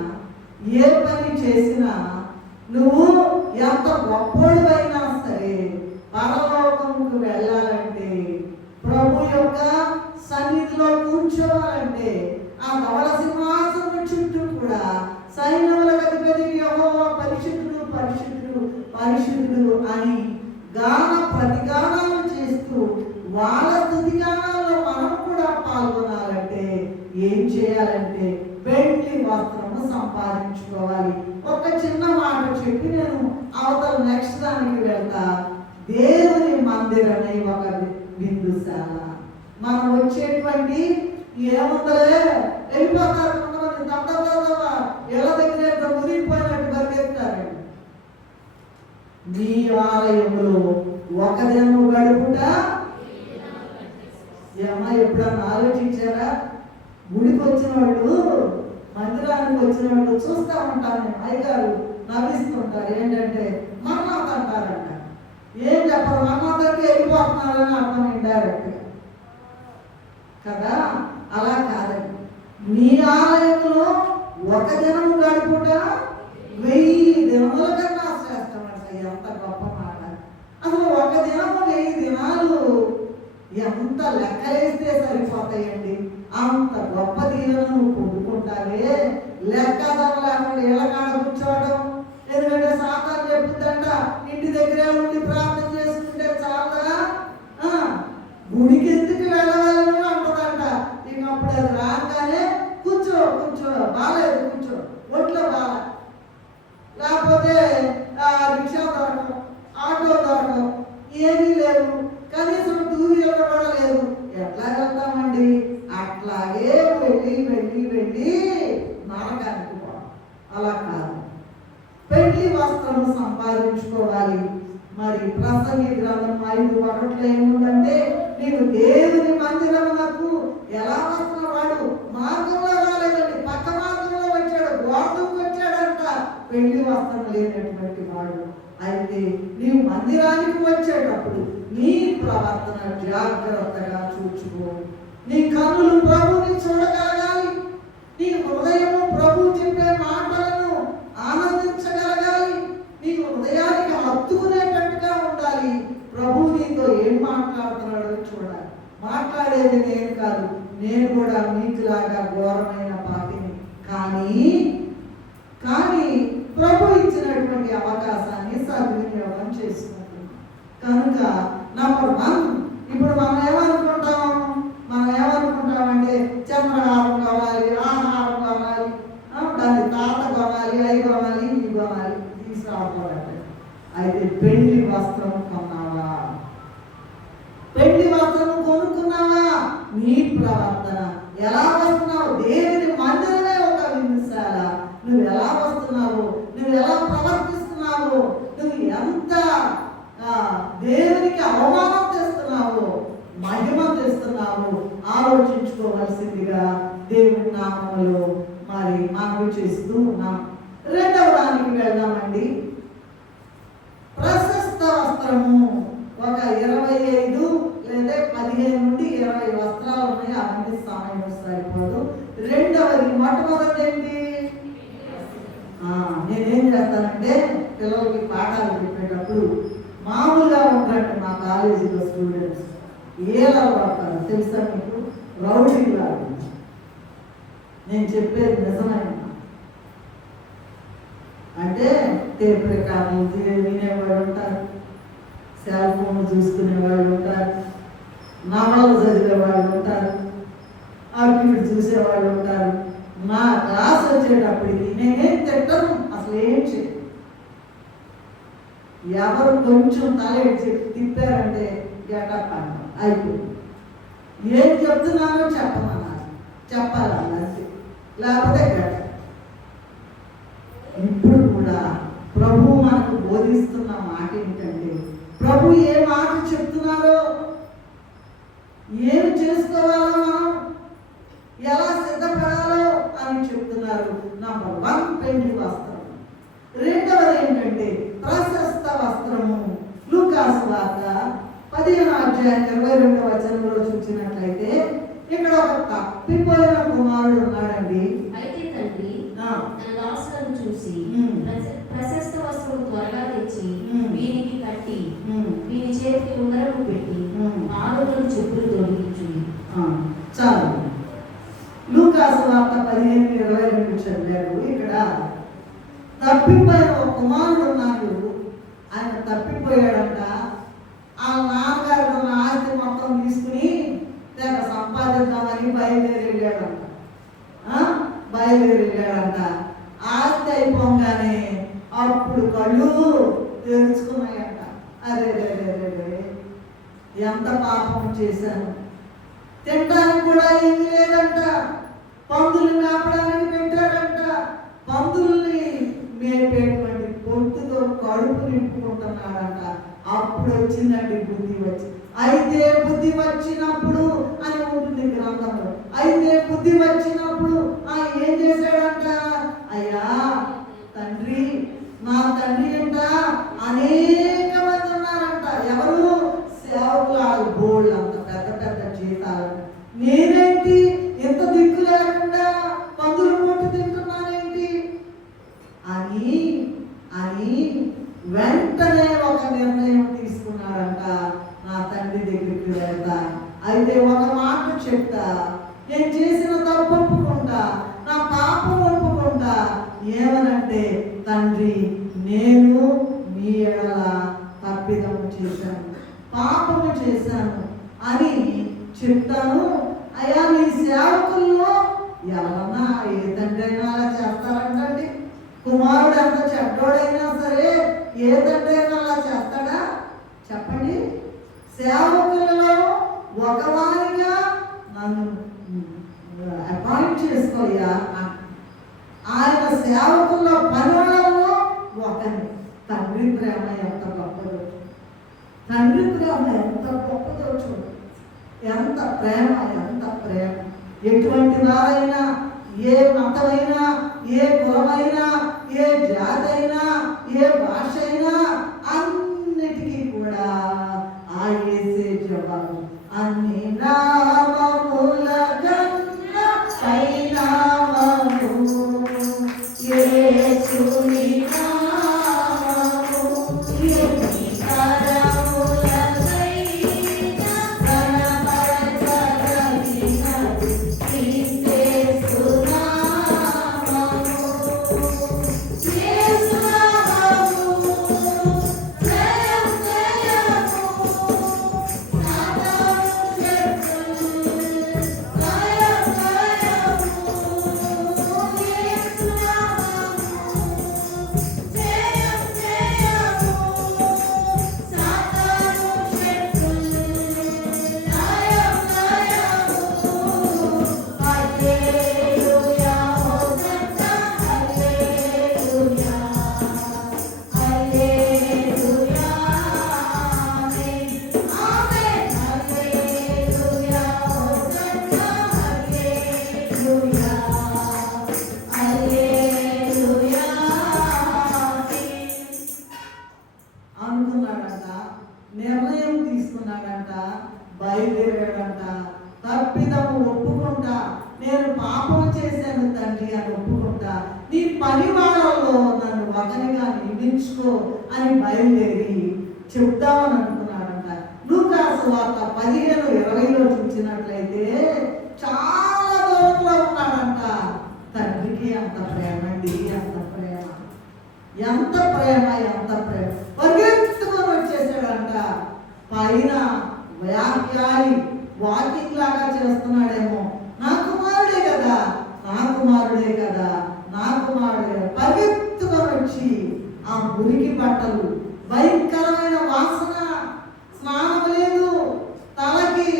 ఏ పని చేసినా నువ్వు ఎంత గొప్పోడివైనా సరే పరలోకముకు వెళ్ళాలంటే, ప్రభు యొక్క సన్నిధిలో కూర్చోవాలంటే ఆ ధవళ సింహాసనం చుట్టూ కూడా సైన్యములకు అధిపతి యెహోవా పరిశుద్ధుడు పరిశుద్ధుడు పరిశుద్ధుడు అని గాన ప్రతిగానాలు చేస్తూ వాళ్ళ స్తుతిగానాల్లో మనం కూడా పాల్గొనాలంటే ఏం చేయాలంటే పెళ్లి వస్త్రము సంపాదించుకోవాలి. ఒక చిన్న మాట చెప్పి నేను అవతల నెక్స్ట్ దానికి వెళ్తా. దేవుని మందిరమే ఒక విందుశాల. మనం వచ్చేటువంటి ఏముందలే వెళ్ళిపోతారు కొంతమంది, దబ్బ ఎలా దగ్గర మునిగిపోయినట్టు పరిగెత్తారండి. మీ ఆలయంలో ఒక దినము గడుపుట ఎప్పుడన్నా ఆలోచించారా? గుడికి వచ్చిన వాళ్ళు మందిరా మందిరానికి వచ్చినప్పుడు చూస్తూ ఉంటాను నేను. అయ్యగారు నవ్విస్తుంటారు. ఏంటంటే మర్నాథ్ అంటారంట. ఏం చెప్పరు, మర్నాథ్కి వెళ్ళిపోతున్నారని అర్థం ఇండైరెక్ట్గా కదా. అలా కాదండి. మీ ఆలయంలో ఒక దినము గడుపుట 1000 దినముల కన్నా శ్రేష్టం అంటే ఎంత గొప్ప మాట. అసలు ఒక దినము 1000 దినాలు ఎంత లెక్కలేస్తే సరిపోతాయండి. అంత గొప్ప దీవెన నువ్వు పొందుకుంటావే. లెక్క లేకుండా ఇళ్ళకాడ కూర్చోవడం. ఎందుకంటే సాతాను చెప్పుదంట, ఇంటి దగ్గరే ఉండి ప్రార్థన చేసుకుంటే చాలా గుడికి ఎందుకు వెళ్ళవాలని అంటదంట. ఇక అప్పుడు అది రాగానే కూర్చో బాగాలేదు, కూర్చో ఒంట్లో బాగా, లేకపోతే రిక్షా దొరకం, ఆటో దొరకం, ఏమీ లేవు, కనీసం 2 వీలర్ కూడా లేదు. ఎట్లా వెళ్తామండి? అట్లాగే వెళ్ళి నరకానికి పోవడం. అలా కాదు. పెళ్లి వస్త్రం సంపాదించుకోవాలి. మరి ప్రసంగి గ్రంథం 5:1 ఏముందంటే, నీవు దేవుని మందిరమునకు ఎలా వస్తున్నవాడు మార్గంలో రాలేదండి, పక్క మార్గంలో వచ్చాడు, గోడకు వచ్చాడంట. పెళ్లి వస్త్రం లేనటువంటి వాడు. అయితే నీవు మందిరానికి వచ్చేటప్పుడు నీ ప్రవర్తన జాగ్రత్తగా చూచుకో. నీ కన్నులు ప్రభుని చూడగలగాలి. నీ హృదయము ప్రభు చెప్పే మాటలను ఆనందించగలగాలి. నీ హృదయానికి హత్తుకునేటట్టుగా ఉండాలి. ప్రభు నీతో ఏం మాట్లాడుతున్నాడో చూడాలి. మాట్లాడేది నేను కాదు, నేను కూడా మీకులాగా ఘోరమైన పాపిని. కానీ ప్రభు ఇచ్చినటువంటి అవకాశాన్ని సద్వినియోగం చేసుకుంటున్నాం. కనుక నంబర్ 1, ఇప్పుడు మనం ఏమనుకుంటామంటే చంద్రహారం కావాలి, ఆహారం కావాలి, దాన్ని తాత కావాలి, అవి కావాలి, ఇవి కావాలి, తీసుకురావాలి. అయితే పెళ్లి వస్త్రం కొన్నావా? పెళ్లి వస్త్రం కొనుక్కున్నావా? నీ ప్రవర్తన ఎలా వస్తున్నావు? దేవుని మందిరమే ఒక విమర్శాల. నువ్వు ఎలా వస్తున్నావు? నువ్వు ఎలా ప్రవర్తిస్తున్నావు? నువ్వు ఎంత దేవునికి అవమానం తెస్తున్నావు, మహిమ తెస్తున్నావు ఆలోచించుకోవాల్సిందిగా దేవుని నామములో మరి మనవి చేస్తూ ఉన్నాం. 2వ దానికి వెళ్దామండి. ప్రశస్త వస్త్రము. ఒక 25 లేదా 15 నుండి 20 వస్త్రాలు ఉన్నాయి. అవన్నీ సమయం సరిపోదు. రెండవది, మొట్టమొదటి ఏంటి? నేనేం చేస్తానంటే పిల్లలకి పాఠాలు చెప్పేటప్పుడు మామూలుగా ఉంటారంటే మా కాలేజీలో స్టూడెంట్స్ ఏలా పడతారు తెలుసా మీకు? రౌడీలా. నేను చెప్పేది నిజమైన అంటే టేప్ రికార్డులు వినేవాళ్ళు ఉంటారు, సెల్ ఫోన్ చూసుకునే వాళ్ళు ఉంటారు, నవలు చదివే వాళ్ళు ఉంటారు, అప్పుడు చూసేవాళ్ళు ఉంటారు. నా క్లాస్ వచ్చేటప్పటికి నేనేం తిట్టను, అసలు ఏం చేయను. ఎవరు కొంచెం తల తిప్పారంటే గెటప్ అంటాం, అయిపోయింది. ఏం చెప్తున్నానో చెప్పాలి, లేకపోతే గెటప్. ఇప్పుడు కూడా ప్రభు మనకు బోధిస్తున్న మాట ఏంటంటే, ప్రభు ఏ మాట చెప్తున్నారో, ఏమి చేసుకోవాలో, మనం ఎలా సిద్ధపడాలో అని చెప్తున్నారు. నంబర్ 1 పెళ్లి వస్త్రం. రెండవది ఏంటంటే ప్రశస్త వస్త్రము. లూకాసు వార్త 15:22 చూసినట్లయితే ఇక్కడ ఒక తప్పిపోయిన కుమారుడు ఉన్నాడండి. అయితే తండ్రి తన దాసులను చూసి ప్రశస్త వస్త్రం త్వరగా తెచ్చి వీరికి కట్టి వీరి చేతికి ఉంగరము పెట్టి పాదములకు చెప్పులు తొడిగించుడి. చాలు. లూకాసు వార్త 15:22 చదివారు. ఇక్కడ తప్పిపోయిన ఒక కుమారుడు ఉన్నాడు. ఆయన తప్పిపోయాడంట. ఆ నాన్నగారు తన ఆస్తి మొత్తం తీసుకుని తెగ సంపాదిద్దామని బయలుదేరాడంట. ఆస్తి అయిపోగానే అప్పుడు కళ్ళు తెరుచుకున్నాయంట. అరే ఎంత పాపం చేశాను. తినడానికి కూడా ఏమీ లేదంట. పందులు మేపడానికి పెట్టారంట. పందుల్ని మేపేటువంటి పొట్టుతో కడుపు నింపుకుంటున్నాడంట. అప్పుడు వచ్చిందండి బుద్ధి వచ్చి. అయితే బుద్ధి వచ్చినప్పుడు అని ఉంటుంది గ్రంథంలో. అయితే బుద్ధి వచ్చినప్పుడు ఏం చేశాడంట? నా తండ్రి అంట అనేక మంది ఉన్నారంట. ఎవరు? సేవకులు, బోళ్ళు అంత పెద్ద పెద్ద జీతాలు. నేనేంటి ఎంత దిక్కు లేకుండా పందులు పొట్టు తింటున్నానేంటి అని అని వెంటనే ఒక నిర్ణయం తీసుకున్నాడంట. నా తండ్రి దగ్గరికి వెళ్తా, అయితే ఒక మాట చెప్తా, నేను చేసిన తప్పు ఒప్పుకుంటా, నా పాపం ఒప్పుకుంటా. ఏమనంటే, తండ్రి నేను మీ ఎడల తప్పిదము చేశాను, పాపము చేశాను అని చెప్తాను. అయ్యా నీ సేవకుల్లో ఎవరన్నా ఏ తండ్రి అయినా అలా చేస్తారంటండి. కుమారుడు ఎంత చెడ్డోడైనా సరే ఏ తండ్రి అయినా అలా చేస్తాడా చెప్పండి? సేవకులలో ఒకవారిగా నన్ను అపాయింట్ చేసుకోయ్యా. ఆయన సేవకుల్లో పనులలో ఒకరిని. తండ్రి ప్రేమ ఎంత గొప్పదో, తండ్రి ప్రేమ ఎంత గొప్పదో చూడు. ఎంత ప్రేమ, ఎంత ప్రేమ. ఎటువంటి వారైనా, ఏ మతమైనా, ఏ కులమైనా, ఏ జాతి అయినా, ఏ భాష అయినా అన్నిటికీ కూడా ఆ యేసే జవాబు. అన్ని నామముల కన్నా పైనామము యేసుని నామము. ఎన్ని తరములకైనా కనపరచగలిగినది క్రీస్తు నామము. యేసు నామము జయం జయము. అనుకున్నాడంట, నిర్ణయం తీసుకున్నాడంట, బయలుదేరాడంట. తప్పిదము ఒప్పుకుంటా, నేను పాపం చేశాను తండ్రి అని ఒప్పుకుంటా, నీ పని వాళ్ళలో నన్ను ఒకరిగా నియమించుకో అని బయలుదేరి చెప్దామని అనుకున్నాడంట. లూకా సువార్త 15:20 చూసినట్లయితే చాలా దూరంలో ఉన్నాడంట. తండ్రికి అంత ప్రేమ అండి, అంత ప్రేమ, ఎంత ప్రేమ, ఎంత ప్రేమ. పరిగెత్తుకొని వచ్చేసాడంట. పైన వ్యాఖ్యాలి వాకింగ్ లాగా చేస్తున్నాడేమో, నా కుమారుడే కదా, నా కుమారుడే కదా, నా కుమారుడే. పరిగెత్తుకొని వచ్చి ఆ మురికి బట్టలు, భయంకరమైన వాసన, స్నానం లేదు, తలకి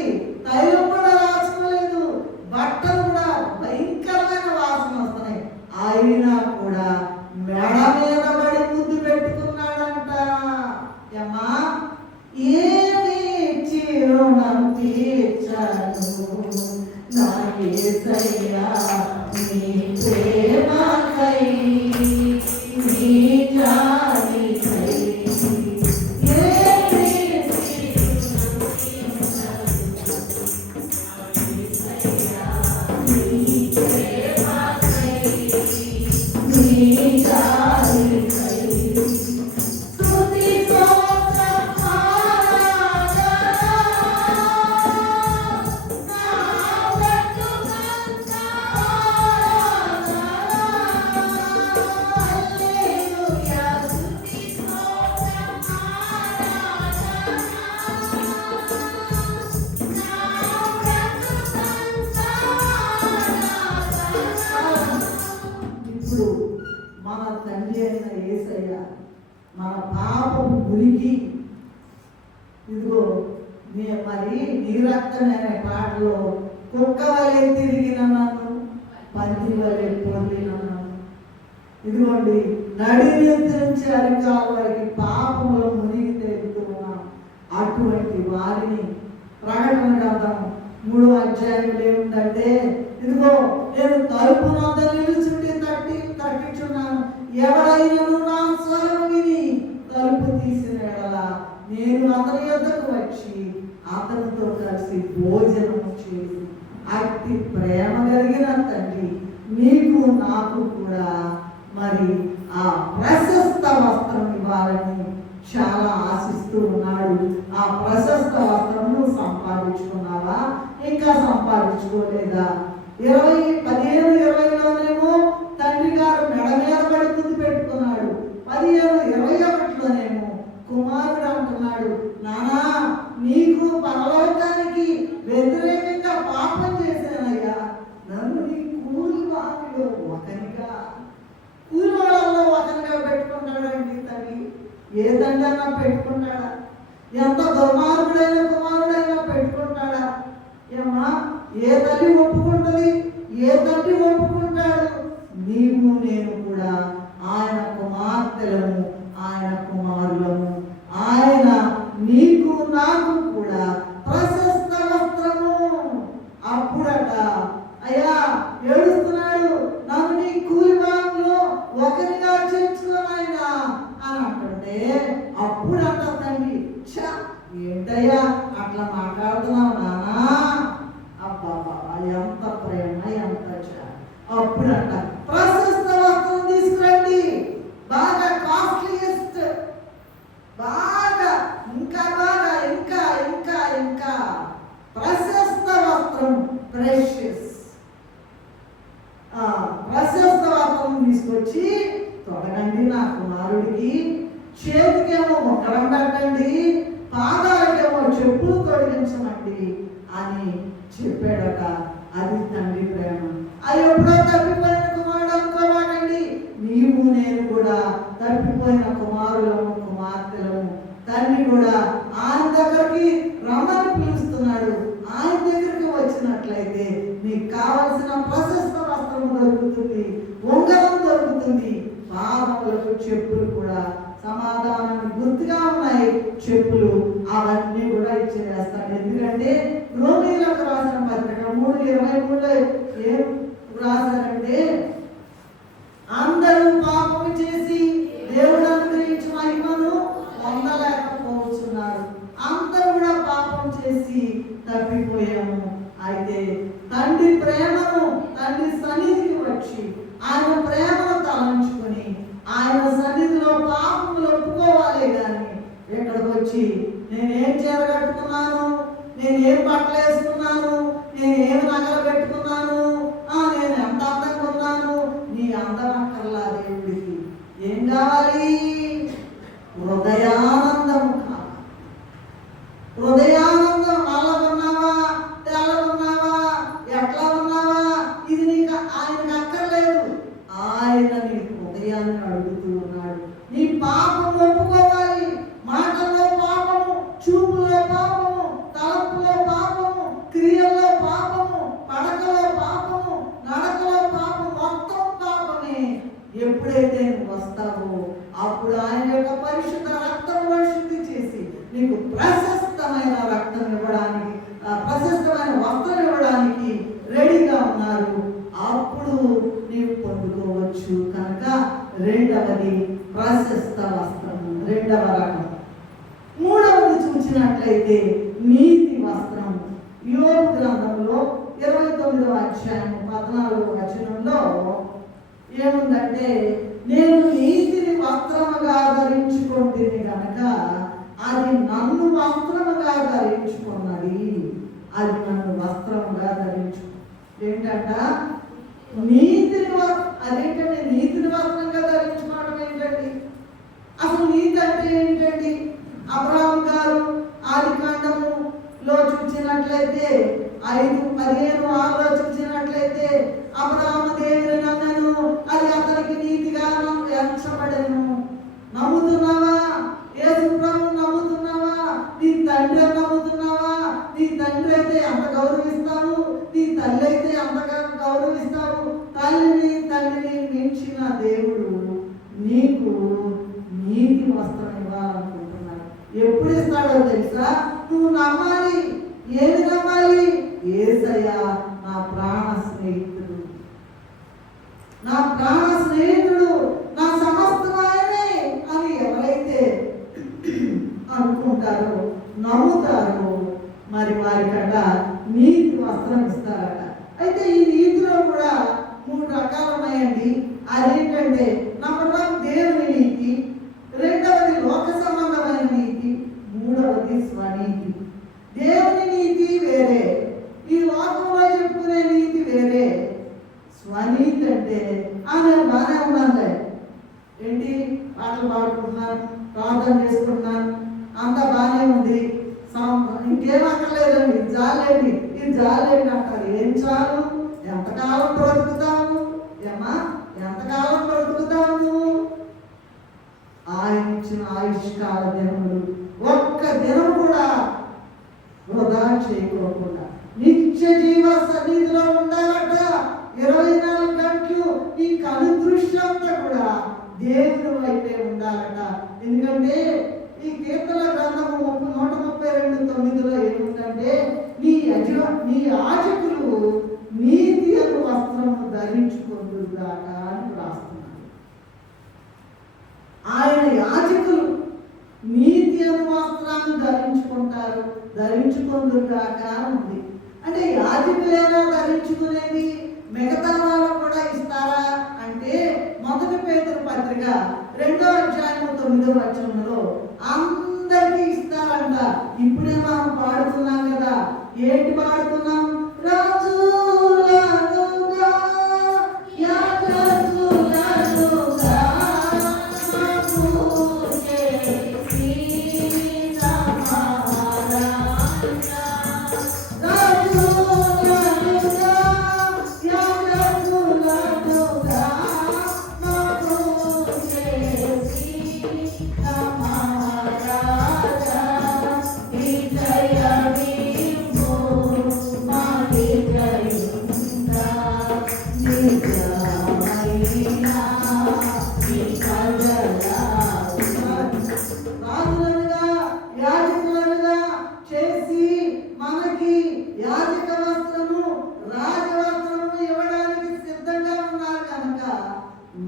తైలం కూడా రాసుకోలేదు, బట్టలు కూడా భయంకరమైన వాసన వస్తున్నాయి. అయినా కూడా మెడ మీద పడి ముద్దు పెట్టుకున్నాడంట. అమ్మా ఏమి చిరుణం తీర్చను నా యేసయ్యా నీ ప్రేమకై, నీ జాలికై. ఇప్పుడు మన తండ్రి అయిన యేసయ్య మన పాపం మురిగి, ఇదిగో మరి నీ రక్తం అనే పాటలో కుక్క వలె తిరిగిన నన్ను పంది వలె పొందిన నన్ను, ఇదిగోండి నడినెత్తి నుంచి అరికాల వరకు పాపంలో మునిగి తేలుతున్నాం. అటువంటి వారిని ప్రకటన గ్రంథం 3వ అధ్యాయంలో ఏముందంటే, ఇదిగో నేను తలుపు వద్ద నిలుచుండి తట్టించున్నాను, ఎవరైనా నా స్వరం కలిసి భోజనం చేసి అట్టి ప్రేమ కలిగిన తండ్రి నీకు నాకు కూడా మరి ఆ ప్రశస్త వస్త్రం ఇవ్వాలని చాలా ఆశిస్తూ ఉన్నాడు. ఆ ప్రశస్త వస్త్రము సంపాదించుకున్నావా, ఇంకా సంపాదించుకోలేదా? 15-20లోనేమో తండ్రి గారు మెడ మీద పడి ముందు పెట్టుకున్నాడు. 15-21లోనేమో కుమారుడు అంటున్నాడు, నానా నీకు పరలోకానికి వ్యతిరేకంగా పాపం చేశానయ్యా, నన్ను నీ కూలి వారిలో ఒకరిగా, కూలి వాళ్ళలో ఒకరిగా పెట్టుకుంటాడండి తండ్రి. ఏ తండ్రి అన్నా పెట్టుకుంటాడా? ఎంత దుర్మార్గుడైన కుమారుడైనా పెట్టుకుంటాడా? ఏమా ఏ తల్లి ఒప్పుకుంటుంది? ఏ తండ్రి ఒప్పుకుంటాడు? నీవు నేను కూడా ఆయన కుమార్తెలము, ఆయన కుమారులము. ఆయన నీకు నాకు కూడా ప్రశస్త వస్త్రము. అప్పుడట అయ్యా ఏడుస్తున్నాడు, నన్ను నీ కూలి వారిలో ఒకరిగా చేర్చుకోనైనా అని అంటుంటే అప్పుడంట తండ్రి, ఛా ఏంటయ్యా అట్లా మాట్లాడుతున్నావు నానా, అబ్బా బాబా ఎంత ప్రేమ, ఎంత అప్పుడంట ప్రశస్త వస్త్రం తీసుకురండి, బాగా కాస్ట్లీయెస్ట్, బాగా ఇంకా బాగా ఇంకా ఇంకా ఇంకా ప్రశస్త వస్త్రం, ప్రెషియస్ ప్రశస్త వస్త్రం తీసుకొచ్చి తొడగండి నా కుమారుడికి, చేతికేమో మొక్కడం పెట్టండి, పాదాలకేమో చెప్పులు తొడిగించమండి అని చెప్పాడట. అది తండ్రి ప్రేమ. అది ఎప్పుడో తప్పిపోయిన కుమారుడు అనుకోవాలండి. నీవు నేను కూడా తప్పిపోయిన కుమారులము, కుమార్తెలము. తండ్రి కూడా ఆయన దగ్గరికి రమ్మని పిలుస్తున్నాడు. ఆయన దగ్గరికి వచ్చినట్లయితే నీకు కావలసిన ప్రశస్త వస్త్రము దొరుకుతుంది, ఉంగరం దొరుకుతుంది, పాదములకు చెప్పులు కూడా సమాధానానికి గుర్తుగా ఉన్నాయి చెప్పులు, అవన్నీ కూడా ఇచ్చేస్తాడు. ఎందుకంటే రోమీయులకు రాసిన పత్రిక 3:23లో ఏం రాశారంటే, అందరూ పాపము చేసి దేవుడు అనుగ్రహించిన మహిమను పొందలేకపోతున్నారు. అందరూ కూడా పాపం చేసి తప్పిపోయాము. అయితే తండ్రి ప్రేమను, తండ్రి సన్నిధికి వచ్చి ఆయన ప్రేమను తలంచుకొని ఆయన సన్నిధిలో పాపములు ఒప్పుకోవాలి. కానీ ఇక్కడికి వచ్చి నేనేం చీర కట్టుకున్నాను, నేనేం బట్టలు వేసుకున్నాను, నేనేం నగలు పెట్టుకున్నాను, నేను ఎంత అందంగా ఉన్నాను, నీ అందం అక్కర్లా. దేవుడికి ఏం కావాలి? హృదయానందము కావాలి. హృదయానందం. నల్లగున్నావా, తెల్లగున్నావా, ఎట్లా ఉన్నావా, ఇది నీకు ఆయనకు అక్కర్లేదు. ఆయన నీ హృదయాన్ని అడుగుతూ ఉన్నాడు. నీ పాపం ఒప్పుకోవాలి. మాటల్లో పాపము, చూపులో పాపము, తలపులో పాపము, క్రియల్లో పాపము, పడకలో పాపము, నడకలో పాపము, మొత్తం పాపమే. ఎప్పుడైతే నువ్వు వస్తావో అప్పుడు ఆయన యొక్క పరిశుద్ధ రక్తం శుద్ధి చేసి నీకు ప్రశస్తమైన రక్తం ఇవ్వడానికి, ప్రశస్తమైన వస్త్రం ఇవ్వడానికి రెడీగా ఉన్నారు. అప్పుడు నీవు పొందుకోవచ్చు. కనుక రెండవది ప్రశస్త వస్త్రము, రెండవ రకం. మూడవది చూసినట్లయితే నీతి వస్త్రం. యోబు గ్రంథంలో 29వ అధ్యాయం 14వ వచనంలో ఏముందంటే, నేను నీతిని వస్త్రముగా ధరించుకుంటుంది కనుక అది నన్ను వస్త్రముగా ధరించుకున్నది. అది నన్ను వస్త్రముగా ధరించు. ఏంటంట? నీతిని. అదేంటండి నీతిని వస్త్రంగా ధరించుకోవడం ఏంటండి? అసలు నీతి అంటే ఏంటండి? అబ్రహాం గారు ఆదికాండములో చూసినట్లయితే 5:15-6లో చూసినట్లయితే అబ్రహాము దేవుని నమ్మను, అది అతనికి నీతిగా ఎంచబడెను. నమ్ముతున్నావా? యేసు ప్రభువును నమ్ముతున్నావా? నీ తండ్రి నమ్ముతున్నావా? నీ తండ్రి అయితే ఎంత గౌరవిస్తావు, నీ తల్లి అయితే అంతగా గౌరవిస్తావు. తండ్రిని మించిన దేవుడు నీకు నీతి వస్త్రం ఇవ్వాలనుకుంటున్నాడు. ఎప్పుడు ఇస్తాడో తెలుసా? నువ్వు నమ్మాలి. ఏమి నమ్మాలి? యేసయ్య నా ప్రాణ స్నేహితుడు, నా ప్రాణ స్నేహితుడు, నా సమస్తమైనది అని ఎవరైతే అనుకుంటారో, నమ్ముతారో, మరి వారికట నీతి వస్త్రం ఇస్తారట. అయితే ఈ నీతిలో కూడా 3 రకాలున్నాయండి. అదేంటంటే నంబర్ 1 దేవుని నీతి, రెండవది లోక సంబంధమైన నీతి, మూడవది స్వనీతి. దేవుని నీతి వేరే, ఈ లోకంలో చెప్పుకునే నీతి వేరే. స్వనీతి అంటే నేను బాగానే ఉన్నానులే, ఏంటి పాటలు పాడుకుంటున్నాను, ప్రార్థన చేసుకుంటున్నాను, అంతా బాగానే ఉంది, ఇంకేం అక్కర్లేదండి, ఇది చాలండి, ఇది చాలండి అంటారు. ఏం చాలు? ఎంతకాలం బ్రతుకుతాము ఏమా? ఎంతకాలం బ్రతుకుతాము? ఆయన ఇచ్చిన ఆయుష్కాల దినములు ఒక్క దినం కూడా వృధా చేయకోకుండా నిత్య జీవ సన్నిధిలో ఉండాలట. 24 గంటలు ఈ కను దృష్టి అంతా కూడా దేవుని వైపే ఉండాలట. ఎందుకంటే ఈ కీర్తన గ్రంథము 132:9లో ఏముందంటే నీ యాజకులు నీతి అను వస్త్రము ధరించుకొందురుగాక అని రాస్తున్నాడు. ఆయన యాజకులు నీతి అను వస్త్రాన్ని ధరించుకొందురుగాక ఉంది. అంటే యాజకులేనా ధరించుకునేది? మిగతా వాళ్ళకు కూడా ఇస్తారా అంటే 1 పేతురు పత్రిక 2వ అధ్యాయం 9వ వచనంలో అందరికీ ఇస్తారంట. ఇప్పుడే మనం పాడుతున్నాం కదా, ఏంటి పాడుతున్నాం? రాజులనుగా యాజకులనుగా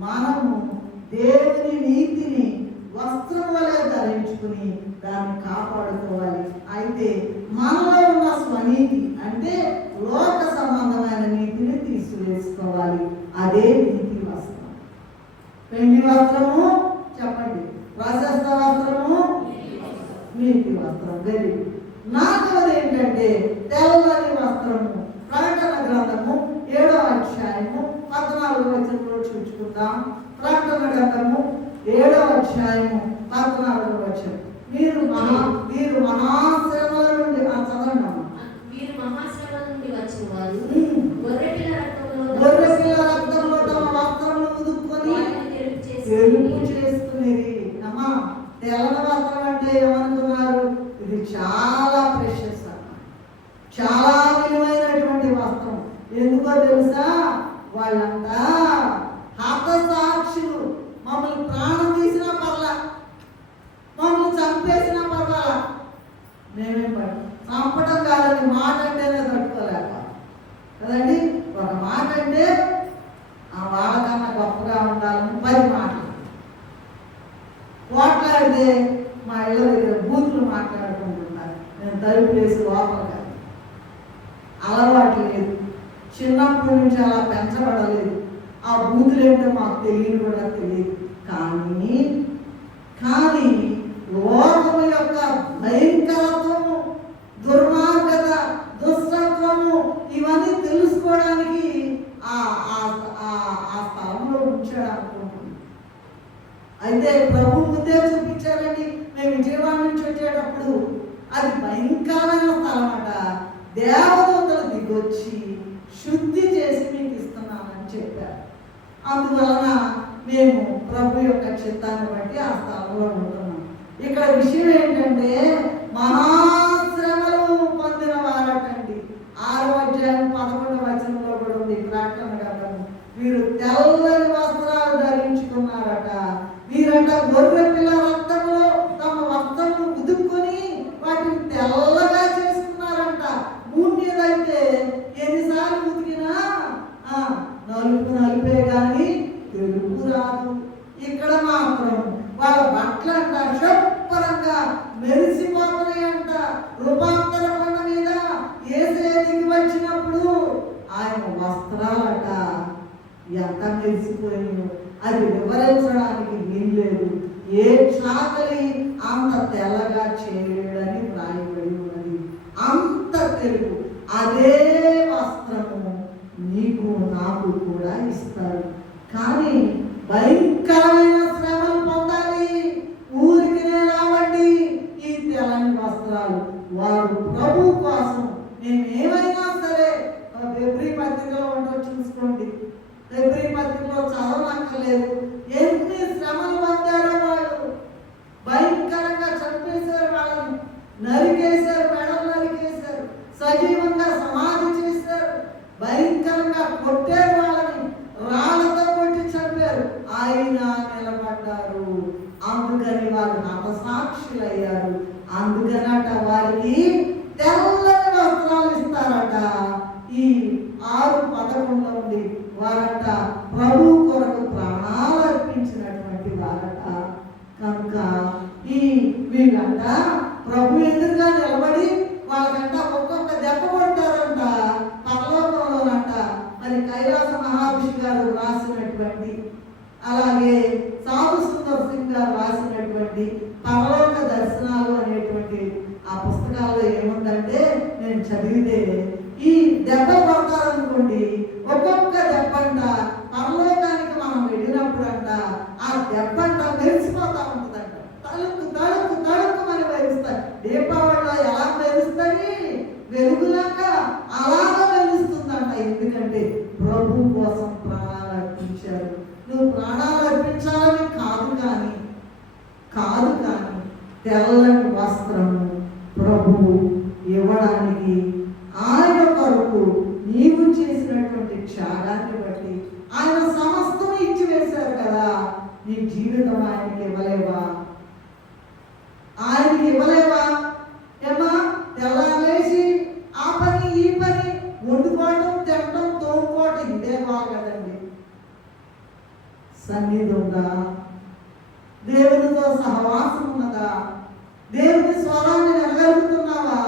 మనము దేవుని నీతిని వస్త్రం వలె ధరించుకుని దాన్ని కాపాడుకోవాలి. అయితే మనలో ఉన్న స్వనీతి అంటే లోక సంబంధమైన నీతిని తీసివేసుకోవాలి. అదే నీతి వస్త్రం. పెండి వస్త్రము చెప్పండి, ప్రశస్త వస్త్రము నీతి వస్త్రం. Very good. 4వది ఏంటంటే తెల్లని వస్త్రము. ప్రకటన గ్రంథము 7వ అధ్యాయము 14వ వచనంలో చూసుకుందాం. ప్రకటన గ్రంథము 7వ అధ్యాయము 14వ వచనం. మీరు మహాశ్రమల నుండి చదవండి. మీరు మహాశ్రమల నుండి వచ్చిన వారు గొర్రెపిల్ల రక్తంలో తమ వస్త్రములు ఉదుక్కొని తెలుపు చేసుకునేది. అమ్మా, తెల్లని వస్త్రం అంటే ఏమనుకున్నారు? ఇది చాలా ప్రెషస్ అన్నమాట, చాలా విలువైనటువంటి వస్త్రం. ఎందుకో తెలుసా? వాళ్ళంతా హతసాక్షులు. మమ్మల్ని ప్రాణం తీసినా పర్లా, మమ్మల్ని చంపేసినా పర్వాలా, మేమేం పడ చంపడం కాదని మాట అంటేనే తట్టుకోలేక కదండి. ఒక మాట అంటే ఆ వాళ్ళకన్నా గొప్పగా ఉండాలని 10 మాటలు మాట్లాడితే మా ఇళ్ళ దగ్గర బూతులు మాట్లాడుకుంటున్నారు. నేను తలుపు వేసి లోపల అలవాటు లేదు, చిన్నప్పటి నుంచి అలా పెంచబడలేదు. ఆ బూతులు ఏంటో మాకు తెలియని కూడా తెలియదు. కానీ లోకము యొక్క భయంకరత్వము, దుర్మార్గత, దుష్టత్వము ఇవన్నీ తెలుసుకోవడానికి ఆ స్థలంలో ఉంచాడు అనుకుంటున్నాను. అయితే ప్రభు ముందే చూపించారండి. మేము విజయవాడ నుంచి వచ్చేటప్పుడు అది భయంకరమైన స్థలం అట. దేవదూతలు దిగొచ్చి శుద్ధి చేసి మీకు ఇస్తున్నామని చెప్పారు. అందువలన మేము ప్రభు యొక్క చిత్తాన్ని బట్టి ఆ స్థలంలో ఉంటున్నాం. ఇక్కడ విషయం ఏంటంటే మహాశ్రమలు పొందిన వారటండి. 6వ అధ్యాయం 11వ వచనంలో కూడా ఉంది ప్రకటన గ్రంథము. వీరు తెల్లని వస్త్రాలు ధరించుకున్నారట. వీరంట గొర్రె పిల్ల రక్తంలో తమ వస్త్రము ఉదుక్కొని వాటిని తెల్లగా చేసుకున్నారంట. భూమి మీద అయితే ఎన్నిసార్లు ఉతికినా నలుపే కానీ తెలుపు రాదు. ఇక్కడ మాత్రం వాళ్ళ బట్టలు అంట శుభ్రంగా మెరిసిపోతున్నాయంట. రూపాంతర కొండ మీద ఆకలి అంత తెల్లగా చేయడని రాయబడి ఉన్నది. అంత తెలుగు అదే వస్త్రము నీకు నాకు కూడా ఇస్తారు. కానీ భయంకరమైన శ్రమలు పొందాలి. ఊరికి రావండి ఈ తెల్లని వస్త్రాలు. వారు ప్రభు కోసం మేమేమైనా సరే, ఫిబ్రవరి పత్రికలో ఉండవు చూసుకోండి. ఫిబ్రవరి పత్రికలో చదవనక్కర్లేదు. ఎన్ని శ్రమలు పొందారో వాళ్ళు. భయంకరంగా చంపేశారు, వాళ్ళని నరికేశారు, మెడలు నరికేశారు, సజీవంగా సమాధి చేశారు, భయంకరంగా కొట్టారు, వాళ్ళని రాళ్లతో కొట్టి చంపారు. ఆయన నిలబడ్డారు. అందుకని వారు హతసాక్షులయ్యారు. అందుకనట వారికి తెల్లని వస్త్రాలు ఇస్తారట. ఈ 6:11 ఉంది. వారట ప్రభు కొరకు ప్రాణాలు అర్పించినటువంటి వారట. కనుక ఈ వీళ్ళంట ప్రభు ఎదురుగా నిలబడి వాళ్ళకంట ఒక్కొక్క దెబ్బ కొడతారంట పరలోకంలోనంట. మరి కైలాస మహారుషి గారు రాసినటువంటి, అలాగే సాధు సుందర్ సింగ్ గారు రాసినటువంటి పరలోక దర్శనాలు అనేటువంటి ఆ పుస్తకాల్లో ఏముందంటే, నేను చదివితే ఈ దెబ్బ కొడతారనుకోండి, ఒక్కొక్క దెబ్బంట పరలోకానికి మనం వెళ్ళినప్పుడంట ఆ దెబ్బంట మెరిసిపోతా ఉంటుందంట. తలుపు తలుపు తలుపు అని మెరుస్తాయి. దీపావళిలో ఎలా మెరుస్తాయి వెలుగులాగా, అలాగా మెరుస్తుందంట. ఎందుకంటే ప్రభు కోసం ప్రాణాలు అర్పించారు. నువ్వు ప్రాణాలు అర్పించాలని కాదు కానీ తెల్లని వస్త్రము ప్రభువు ఇవ్వడానికి, ఆయన కొరకు నీవు చేసినటువంటి త్యాగాన్ని బట్టి ఆయన సమస్తం ఇచ్చి వేశారు కదా. నీ జీవితం ఆయనకి ఇవ్వలేవా? ఆయనకి ఇవ్వలేవా? ఏమా తెల్లారేసి ఆ పని ఈ పని వండుకోవటం, తినటం, తోముకోవటం ఇదే బాగదండి. సన్నిధి ఉందా? దేవునితో సహవాసం ఉన్నదా? దేవుని స్వరాన్ని వినగలుగుతున్నావా?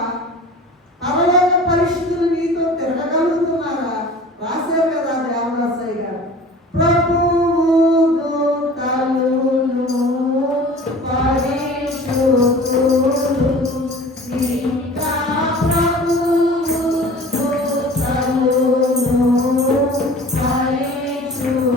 పరలోక పరిశుద్ధులు నీతో తిరగగలుగుతున్నారా? రాశారు కదా దేవదాసయ్య గారు. ప్రభువు దూతలును పరిశుద్ధులు ఇంకా ప్రభువు దూతలును పరిశుద్ధులు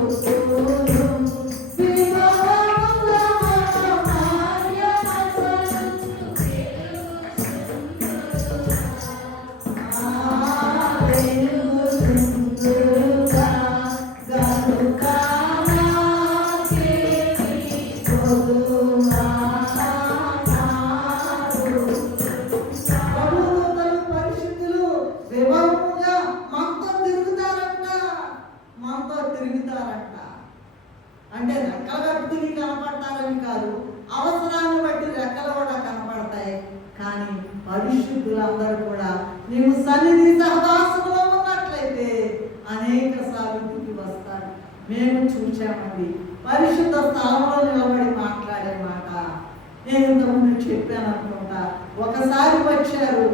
అంటే రెక్కలు కట్టుకుని కనపడతారని కాదు, అవసరాన్ని బట్టి రెక్కలు కూడా కనపడతాయి. కానీ పరిశుద్ధులందరూ కూడా నీవు సన్నిధి సహవాసంలో ఉన్నట్లయితే అనేక సాగుకి వస్తారు. మేము చూసామండి పరిశుద్ధ స్థలంలో నిలబడి మాట్లాడే మాట. నేను ఇంతకుముందు చెప్పాను అనుకుంటా. ఒకసారి వచ్చారు,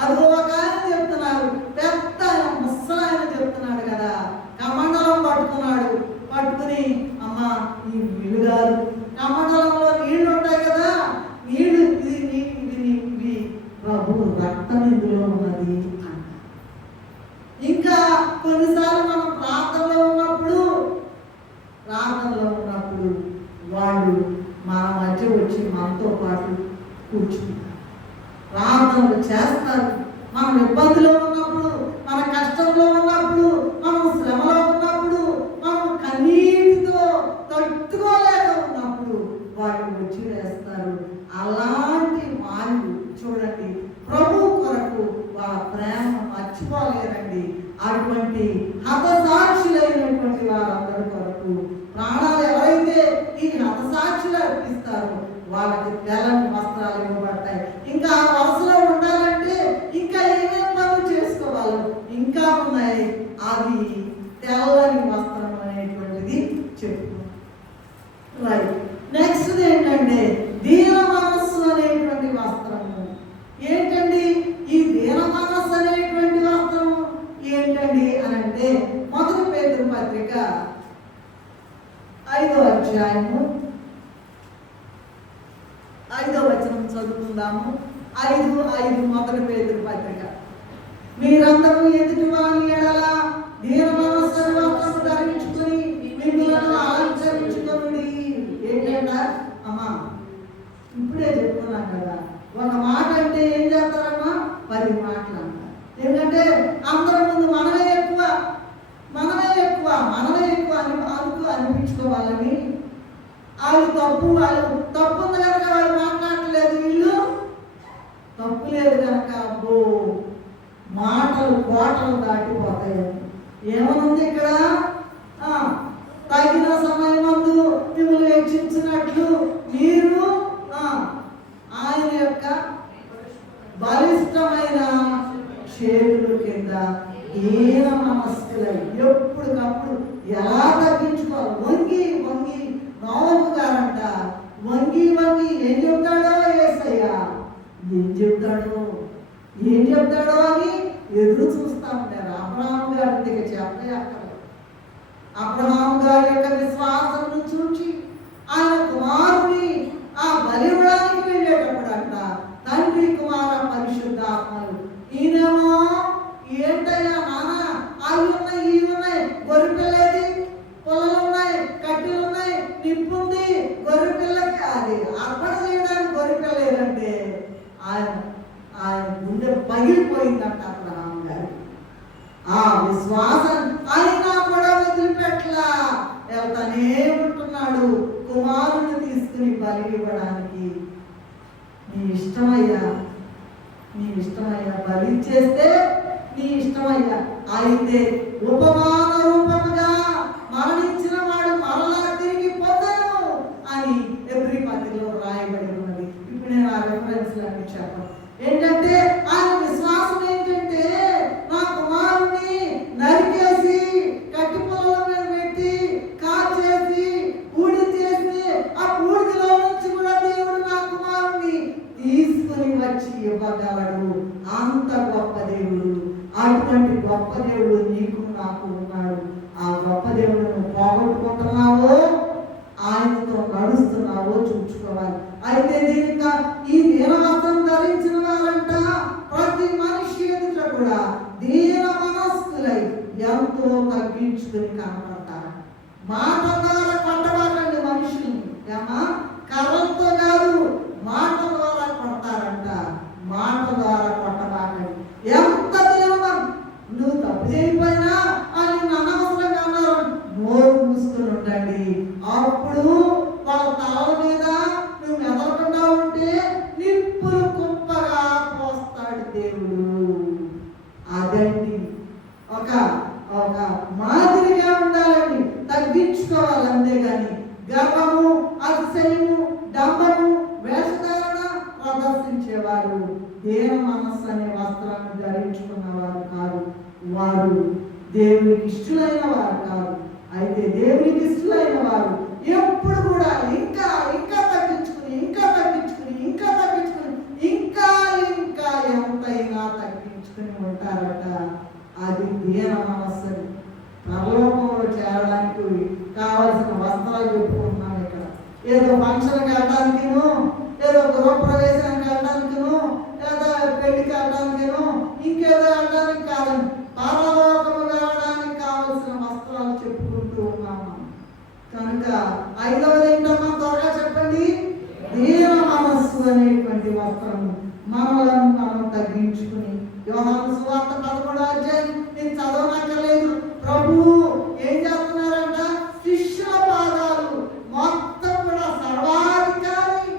అదిగో ఒక ఆయన చెప్తున్నారు, పెద్ద ముసలాయన చెప్తున్నాడు కదా, కమండలం పట్టుకుని అమ్మ ఈ నీళ్ళు కాదు, కమండలంలో నీళ్లు ఉంటాయి కదా, నీళ్లు ఇది ప్రభు రక్తం ఇందులో ఉన్నది అంట. ఇంకా కొన్నిసార్లు మనం ప్రార్థనలో ఉన్నప్పుడు వాళ్ళు మన మధ్య వచ్చి మనతో పాటు కూర్చుంటారు, ప్రార్థనలు చేస్తారు. మనం ఇబ్బందిలో ఉన్నప్పుడు, మన కష్టంలో ఉన్నప్పుడు, మనం శ్రమలో ఉన్నప్పుడు, మనం కన్నీటితో తట్టుకోలేక ఉన్నప్పుడు వాళ్ళు వచ్చి వేస్తారు. అలాంటి వాళ్ళు చూడండి ప్రభు కొరకు వాళ్ళ ప్రేమ మర్చిపోలేరండి. అటువంటి హతసాక్షులైనటువంటి వారందరి కొరకు ప్రాణాలు ఎవరైతే ఈ హతసాక్షులు అర్పిస్తారో వాళ్ళకి తెల్లని వస్త్రాలు ఇవ్వబడతాయి. ఇంకా వరుసలో ఉండాలంటే ఇంకా ఏమేమి పనులు చేసుకోవాలి, ఇంకా ఉన్నాయి. అవి తెల్లని వస్త్రం అనేటువంటిది చెప్పుకున్నాం. రైట్. నెక్స్ట్ ఏంటంటే దీన మనస్సు అనేటువంటి వస్త్రము. ఏంటండి ఈ దీన మనస్సు అనేటువంటి వస్త్రము ఏంటండి అని అంటే, 1 పేతురు పత్రిక 5వ అధ్యాయము తీసుకుందాము. 5:5 మొదటి పేతురు పత్రిక. మీరందరూ ఎదుటి వాని ఎడల దీన మనస్సు వస్త్రము ధరించుకుని మిమ్మల్ని అలంకరించుకొనుడి. ఏంటంట అమ్మా, ఇప్పుడే చెప్తున్నాను కదా, ఒక మాట అంటే ఏం చేస్తారమ్మా, 10 మాటలు అంటారు. ఎందుకంటే అందరి ముందు మనమే ఎక్కువ అని అనిపించుకోవాలని. వాళ్ళు తప్పు ఉంది కనుక వాళ్ళు మాట్లాడలేదు, వీళ్ళు తప్పు లేదు కనుక అబ్బో మాటలు కోటలు దాటిపోతాయి. ఏమనుంది ఇక్కడ, తగిన సమయమందు మిమ్మల్ని హెచ్చించినట్లు మీరు ఆయన యొక్క బలిష్టమైన చేతుల కింద దీన మనస్కులై ఎప్పటికప్పుడు ఎలా తగ్గించుకోవాలి. వంగి నోము గారంట వంగి ఏం చెప్తాడో యేసయ్య ఏం చెప్తాడో అని ఎదురు చూస్తూ ఉంటారు. అబ్రహాం గారి దగ్గర చెప్పే అక్కడ అబ్రహాం గారి యొక్క విశ్వాసం చూచి ఆయన కుమారుని ఆ బలివ్వడానికి వెళ్ళేటప్పుడు అంట తండ్రి కుమార పరిశుద్ధాత్మలు ఈయనేమో ఏంటయ్యా నాన్న అవి ఉన్నాయి ఇవి ఉన్నాయి, గొర్రె పిల్లది, పొలాలు ఉన్నాయి, కట్టెలు ఉన్నాయి, నిప్పు ఉంది, గొర్రె పిల్లకి అది అర్పణ చేయడానికి గొర్రె పిల్ల ఏదంటే ఆయన గుండె పగిలిపోయిందంట అబ్రహాం గారు. ఆ విశ్వాసం ఆయన కూడా వదిలిపెట్టలా, వెళ్తానే ఉంటున్నాడు కుమారుని తీసుకుని బలి ఇవ్వడానికి. నీ ఇష్టమయ్యా బలి చేస్తే నీ ఇష్టమయ్యా. అయితే ఉపమాన రూపముగా మరణించిన వాడు మరలా తిరిగి పొందను అని ఎబ్రీ పత్రికలో రాయబడి ఉన్నది. ఇప్పుడు నేను ఆ రెఫరెన్స్ అన్ని చెప్పను. ఏంటంటే ఆయన విశ్వాసం ఏంటంటే నా కుమారుని నరికేసి కట్టి పొలంలో మీద పెట్టి కాల్చేసి పూడి చేసి ఆ పూడిలో నుంచి కూడా దేవుడు నా కుమారుని తీసుకుని వచ్చి ఇవ్వగలడు. అంత గొప్ప దేవుడు. అటువంటి గొప్ప దేవుడు నీకు నాకు ఉన్నాడు. ఆ గొప్ప దేవుడును పోగొట్టుకుంటున్నావో ఆయనతో నడుస్తున్నావో చూసుకోవాలి. అయితే దీనిక ఈ దీనవస్త్రం ధరించిన వారంట ప్రతి మనిషి ఎదుట కూడా దీన మనస్కులై ఎంతో తగ్గించుకుని కనపడతారు. మాట ద్వారా కొట్టబాకండి మనుషుల్ని, ఏమా కర్రలతో కాదు మాట ద్వారా కొడతారంట. మాట ద్వారా కొట్టబాకండి. ఎంత దీనమం, నువ్వు తప్పు చేయకపోయినా అని అనవసరంగా అన్నారు, నోరు మూసుకుని ఉండండి. అప్పుడు వాళ్ళ తల మీద నువ్వు మెదలకుండా ఉంటే నిప్పులు కుప్పగా పోస్తాడు దేవుడు. అదండి ఒక మాదిరిగా ఉండాలని తగ్గించుకోవాలి. అంతేగాని గర్వము, అతిశయము, డంబము, వేషధారణ ప్రదర్శించేవారు దేవ మనస్సు అనే వస్త్రాన్ని ధరించుకున్నవారు కాదు. వారు దేవునికి ఇష్టలైన వారు కాదు. అయితే దేవునికి ఇష్టలైన వారు ఎప్పుడు కూడా ఇంకా తగ్గించుకుని ఇంకా ఎంతైనా తగ్గించుకుని ఉంటారట. అది దీన మనస్సు. పరలోకంలో చేరడానికి కావలసిన వస్త్రాలు పెట్టుకుంటున్నాం. ఇక్కడ ఏదో ఫంక్షన్కి వెళ్ళడానికిను, ఏదో గృహప్రవేశానికి వెళ్ళడానికిను, లేదా పెళ్లికి వెళ్ళడానికిను, ఇంకేదో వెళ్ళడానికి కాదని పరలోకము వెళ్ళడానికి కావలసిన వస్త్రాలు చెప్పుకుంటూ ఉన్నాము. కనుక 5వది ఏంటమ్మా, త్వరగా చెప్పండి. దీన మనస్సు అనేటువంటి వస్త్రము మనలను మనం తగ్గించుకుని. యోహాను సువార్త 11వ అధ్యాయం నేను చదవనక్కర్లేదు. ప్రభు ఏం చేస్తున్నారంట, శిష్యుల పాదాలు మొత్తం కూడా సర్వాధికారి,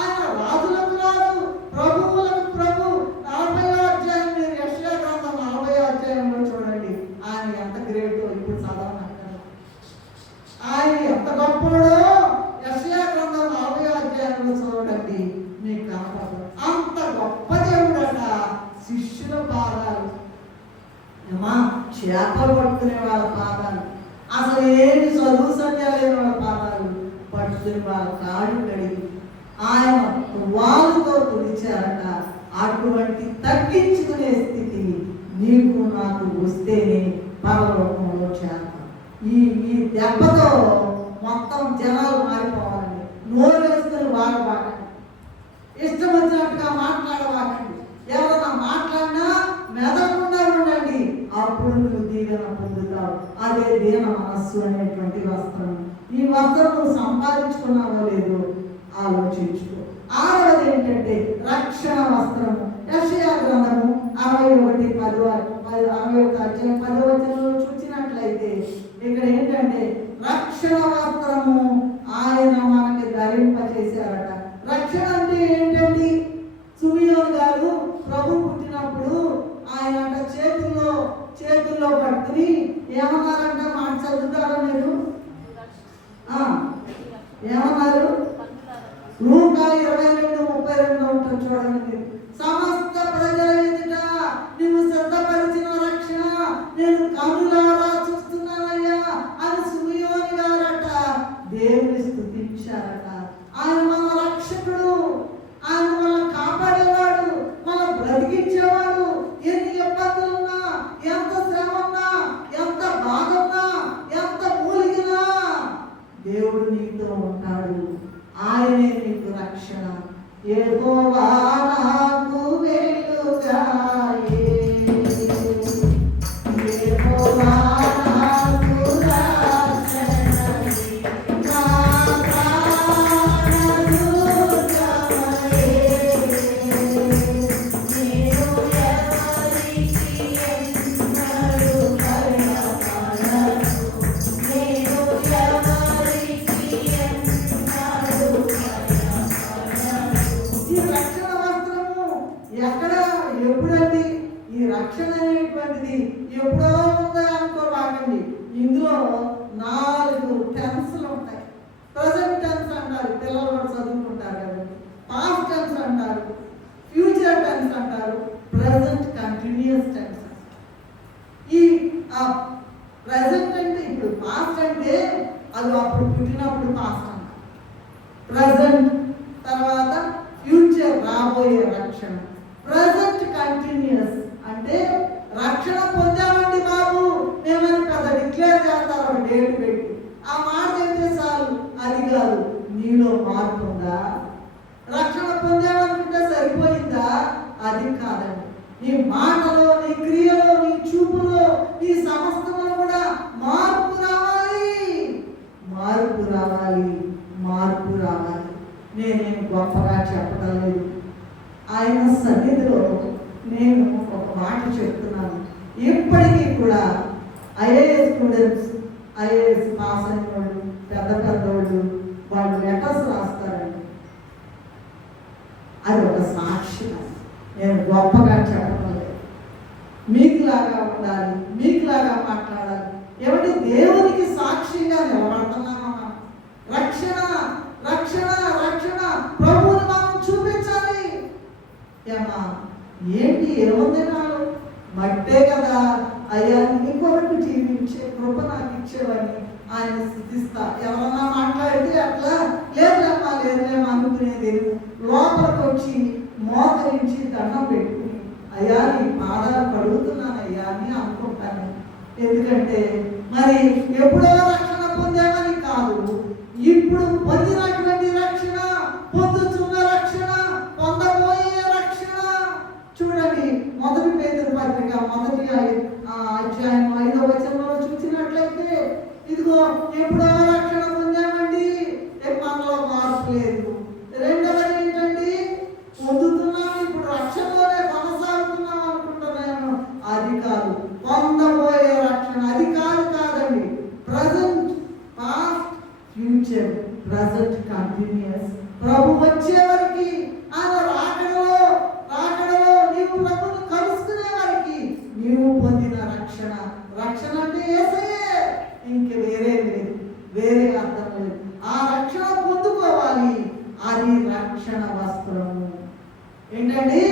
ఆయన రాజులకు రాజు, ప్రభువులకు ప్రభు. 40వ అధ్యాయం మీరు యెషయా గ్రంథం 40వ అధ్యాయంలో చూడండి. ఆయన ఎంత గ్రేటో ఇప్పుడు చదవనక్కర్లేదు. ఆయన ఎంత గొప్పడో యెషయా గ్రంథం 40వ అధ్యాయంలో చూడండి, మీకు కనపడదు. అంత గొప్ప దేవుడట. శిష్యుల పాదాలు ఏమా చేపలు పట్టుకునే వాళ్ళ పాదాలు, అసలు ఏమి చదువు సంధ్య లేని వాళ్ళ పాదాలు పట్టుకుని వాళ్ళ కాళ్ళు కడిగి ఆయన వాళ్ళతో తుడిచారట. అటువంటి తగ్గించుకునే స్థితి నీకు నాకు వస్తేనే పరలోకంలో చేరతాం. ఈ దెబ్బతో మొత్తం జనాలు మారిపోవాలండి. నోరు వేసుకుని వాడబాకండి, ఇష్టం వచ్చినట్టు మనస్సు అనేటువంటి వస్త్రం. ఈ వస్త్రం నువ్వు సంపాదించుకున్నావో లేదో ఆలోచించుకో. ఆరవది ఏంటంటే రక్షణ వస్త్రము. యెషయా గ్రంథము 61:10 చూసినట్లయితే ఇక్కడ ఏంటంటే రక్షణ వస్త్రము ఆయన మనకి ధరింపచేశారట. రక్షణ అంటే ఏంటండి? సుమియోను గారు ప్రభు పుట్టినప్పుడు ఆయన చేతుల్లో పట్టుకుని ఏమన్నారంట? మాట చదువుతారా మీరు? ఏమన్నారు? లూకా 22:32 ఉంటుంది చూడండి. సమస్త ప్రజల ఎదుట నువ్వు సిద్ధపరిచిన రక్షణ నేను కనులారా చూస్తున్నానయ్యా అని సుమియోని గారట దేవుని స్తుతించారట. ఆయన మన రక్షకుడు, ఆయన మనల్ని కాపాడేవాడు, మన బ్రతికించేవాడు. ఎన్ని ఇబ్బందులున్నా, ఎంత శ్రమ ఉన్నా, ఎంత బాధ ఉన్నా, ఎంత మూలిగినా దేవుడు నీతో ఉంటాడు. ఆయనే నీకు రక్షణ. యెహోవా నాకు వెలుగాయే, యెహోవా నాకు రక్షణయే, నా ప్రాణదుర్గమయే, నేను ఎవరికి ఎన్నడూ భయపడను, నేను ఎవరికి ఎన్నడూ ఈ రక్షణ వస్త్రము ఎక్కడ ఎప్పుడండి? ఈ రక్షణ అనేటువంటిది ఎప్పుడో ఉందా అనుకోవాలండి. ఇందులో 4 టెన్స్లు ఉంటాయి. ప్రజెంట్ టెన్స్ అంటారు, పిల్లలు కూడా చదువుకుంటారు కదండి. పాస్ట్ టెన్స్ అంటారు, ఫ్యూచర్ టెన్స్ అంటారు, ప్రజెంట్ కంటిన్యూస్ టెన్స్. ఈ ప్రజెంట్ అంటే ఇప్పుడు, పాస్ట్ అంటే అది అప్పుడు పుట్టినప్పుడు పాస్ట్ అంటారు. ప్రజెంట్ తర్వాత ఫ్యూచర్ రాబోయే రక్షణ. ప్రజెంట్ కంటిన్యూస్ అంటే రక్షణ పొందామండి బాబు మేమని పెద్ద డిక్లేర్ చేస్తారు డేట్ పెట్టి. ఆ మాట అయితే చాలు, అది కాదు. నీలో మార్పు ఉందా? రక్షణ పొందామనుకుంటే సరిపోయిందా? అది కాదండి. నీ మాటలో, నీ క్రియలో, నీ చూపులో, నీ సమస్తలో కూడా మార్పు రావాలి, మార్పు రావాలి, మార్పు రావాలి. నేనేం గొప్పగా చెప్పడం లేదు. ఆయన సన్నిధిలో నేను ఒక మాట చెప్తున్నాను. ఇప్పటికీ కూడా ఐఏఎస్ స్టూడెంట్స్, ఐఏఎస్ పాస్ అయిన వాళ్ళు, పెద్దోళ్ళు వాళ్ళు లెటర్స్ రాస్తారండి. అది ఒక సాక్షి. నేను గొప్పగా చెప్పడం లేదు. మీకులాగా ఉండాలి, మీకులాగా మాట్లాడాలి. ఏమంటే దేవునికి సాక్షిగా నిలబడుతున్నామా? రక్షణ రక్షణ రక్షణ ప్రభువుని మనం చూపించాలి. ఏమా ఏంటి ఏముంది నాలో? మట్టే కదా అయ్యా, నీ కొరకు జీవించే కృప నాకు ఇచ్చేవని ఆయన స్థుతిస్తా. ఎవరన్నా మాట్లాడితే అట్లా లేదులేమా అనుకునేది లోపలికి వచ్చి మోకరించి దండం పెట్టుకుని అయ్యా నీ పాదాలు కడుగుతున్నానయ్యా అని అనుకుంటాను. ఎందుకంటే మరి ఎప్పుడో రక్షణ పొందామని కాదు, ఇప్పుడు పొందినటువంటి రక్షణ, పొందుతున్న రక్షణ, పొందబోయే రక్షణ. చూడండి, 1 పేతురు పత్రిక 1:5 చూసినట్లయితే ఇదిగో ఎప్పుడో రక్షణ పొందామండి, మనలో మార్పు లేదు. రెండవది ఏంటండి? పొందుతున్నాం, ఇప్పుడు రక్షణలోనే కొనసాగుతున్నాం అనుకుంటున్నాను. అది కాదు. పొందబోయే రక్షణ అది కాదండి. Present, past, future, present continuous. ప్రభు వచ్చే వరకు, ఆయన రాకడలో నీవు ప్రభుని కలుసుకునే వరకు నీవు పొందిన రక్షణ. రక్షణ అంటే యేసయ్యే, ఇంక వేరే లేదు, వేరే అర్థం లేదు. ఆ రక్షణ పొందుకోవాలి. అది రక్షణ వస్త్రము. ఏంటండి?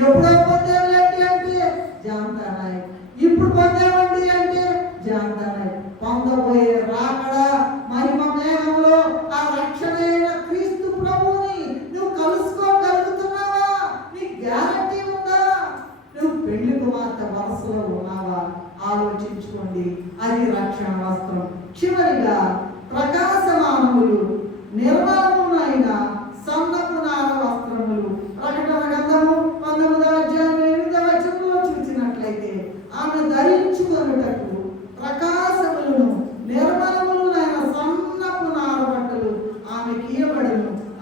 ఎప్పుడో పొందేవాళ్ళండి అంటే జాంతానాయ్, ఇప్పుడు పొందేవండి అంటే జాంతానాయ్. పొందబోయే రాకడ మహిమ మేఘంలో ఆ రక్షణ అయిన క్రీస్తు ప్రభువుని నువ్వు కలుసుకోగలుగుతున్నావా? నీ గ్యారంటీ ఉందా? నువ్వు పెళ్లి కుమార్తె వరసలో ఉన్నావా? ఆలోచించుకోండి. అది రక్షణ వస్త్రం. చివరిగా ప్రకాశమానములు, నిర్మలమునైన సన్నపు నార వస్త్రములు. ప్రకటన గ్రంథము 19:8 చూసినట్లయితే ఆమె ధరించుకొనుటకు ప్రకాశములను, నిర్మల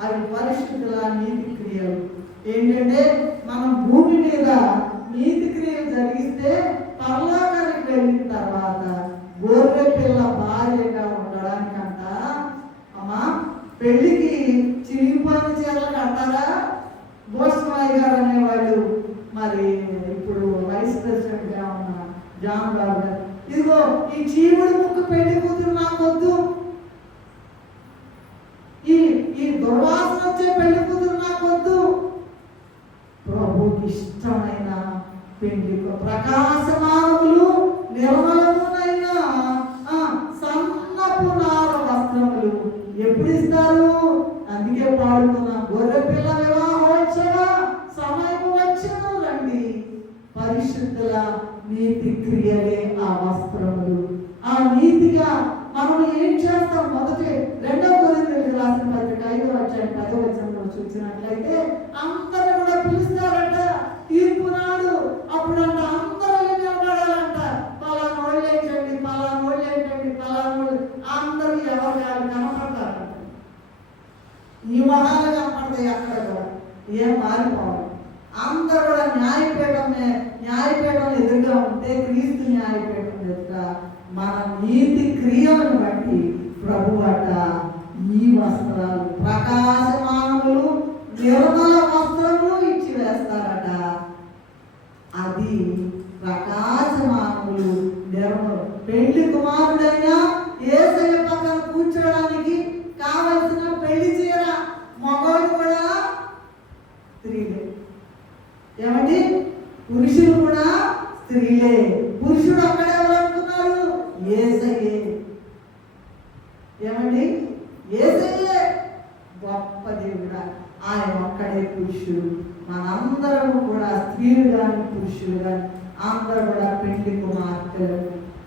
అవి పరిశుద్ధుల నీతి క్రియలు. ఏంటంటే మనం భూమి మీద నీతి క్రియలు జరిగిస్తే పరలోకానికి వెళ్ళిన తర్వాత గొర్రె పిల్ల భార్యగా ఉండడానికంట అమ్మా పెళ్లికి చిరిగిపోయిన చీరలు కట్టారా? భూషణయ్య గారు అనేవాళ్ళు, మరి ఇప్పుడు వైస్ ప్రెసిడెంట్ గా ఉన్న జాన్ బాబు గారు, ఇదిగో ఈ చీముడు ముక్కు పెళ్లి కూతురు నాకొద్దు, ఈ దుర్వాసన వచ్చే పెళ్లి కూతురు నాకొద్దు. ప్రభుకి ఇష్టమైన పెళ్లి ప్రకాశమానములు నిర్మలమునైన సన్నపు నార వస్త్రములు ఎప్పుడు ఇస్తారు? అందుకే పాడుకున్నాం, గొర్రె పిల్ల వివాహోత్సవ సమయం వచ్చాను రండి. పరిశుద్ధుల నీతి క్రియలే ఆ వస్త్రములు. ఆ నీతిగా మనం ఏం చేస్తాం? మొదటి 2 కొరింథీయులకు రాసిన పత్రిక 5వ అధ్యాయం 10వ వచనంలో చూసినట్లయితే అందరూ కూడా పిలుస్తారంట తీర్పు నాడు. అప్పుడంట అందరూ ఏం నిలబడాలంట, పలానోళ్ళు ఏంటండి, పలానోళ్ళు ఏంటండి, పలానోళ్ళు అందరూ ఎవరు కనపడతారంట. ఈ మొహాలు కనపడతాయి అక్కడ కూడా, ఏం మారిపోవాలి. అందరూ కూడా న్యాయపీఠం ఎదురుగా ఉంటే క్రీస్తు న్యాయపీఠం ఎదుట మన నీతి క్రియలను బట్టి ప్రభు అట ఈ వస్త్రాలు ప్రకాశమానములు నిర్మల వస్త్రములు ఇచ్చి వేస్తారట. అది ప్రకాశమానములు నిర్మల పెళ్లి కుమారుడైనా యేసయ్య పక్కన కూర్చోడానికి కావలసిన పెళ్లి చీర మగవాడు కూడా స్త్రీలే. ఏమండి? పురుషులు కూడా స్త్రీలే. పురుషుడు అక్కడ ఎవరనుకున్నారు? యేసయ్యే. ఏమండి? యేసయ్యే గొప్ప దేవుడా, ఆయన ఒక్కడే పురుషుడు. మనందరము కూడా స్త్రీలు కానీ పురుషులు కానీ అందరూ కూడా పెళ్లి కుమార్తెలు.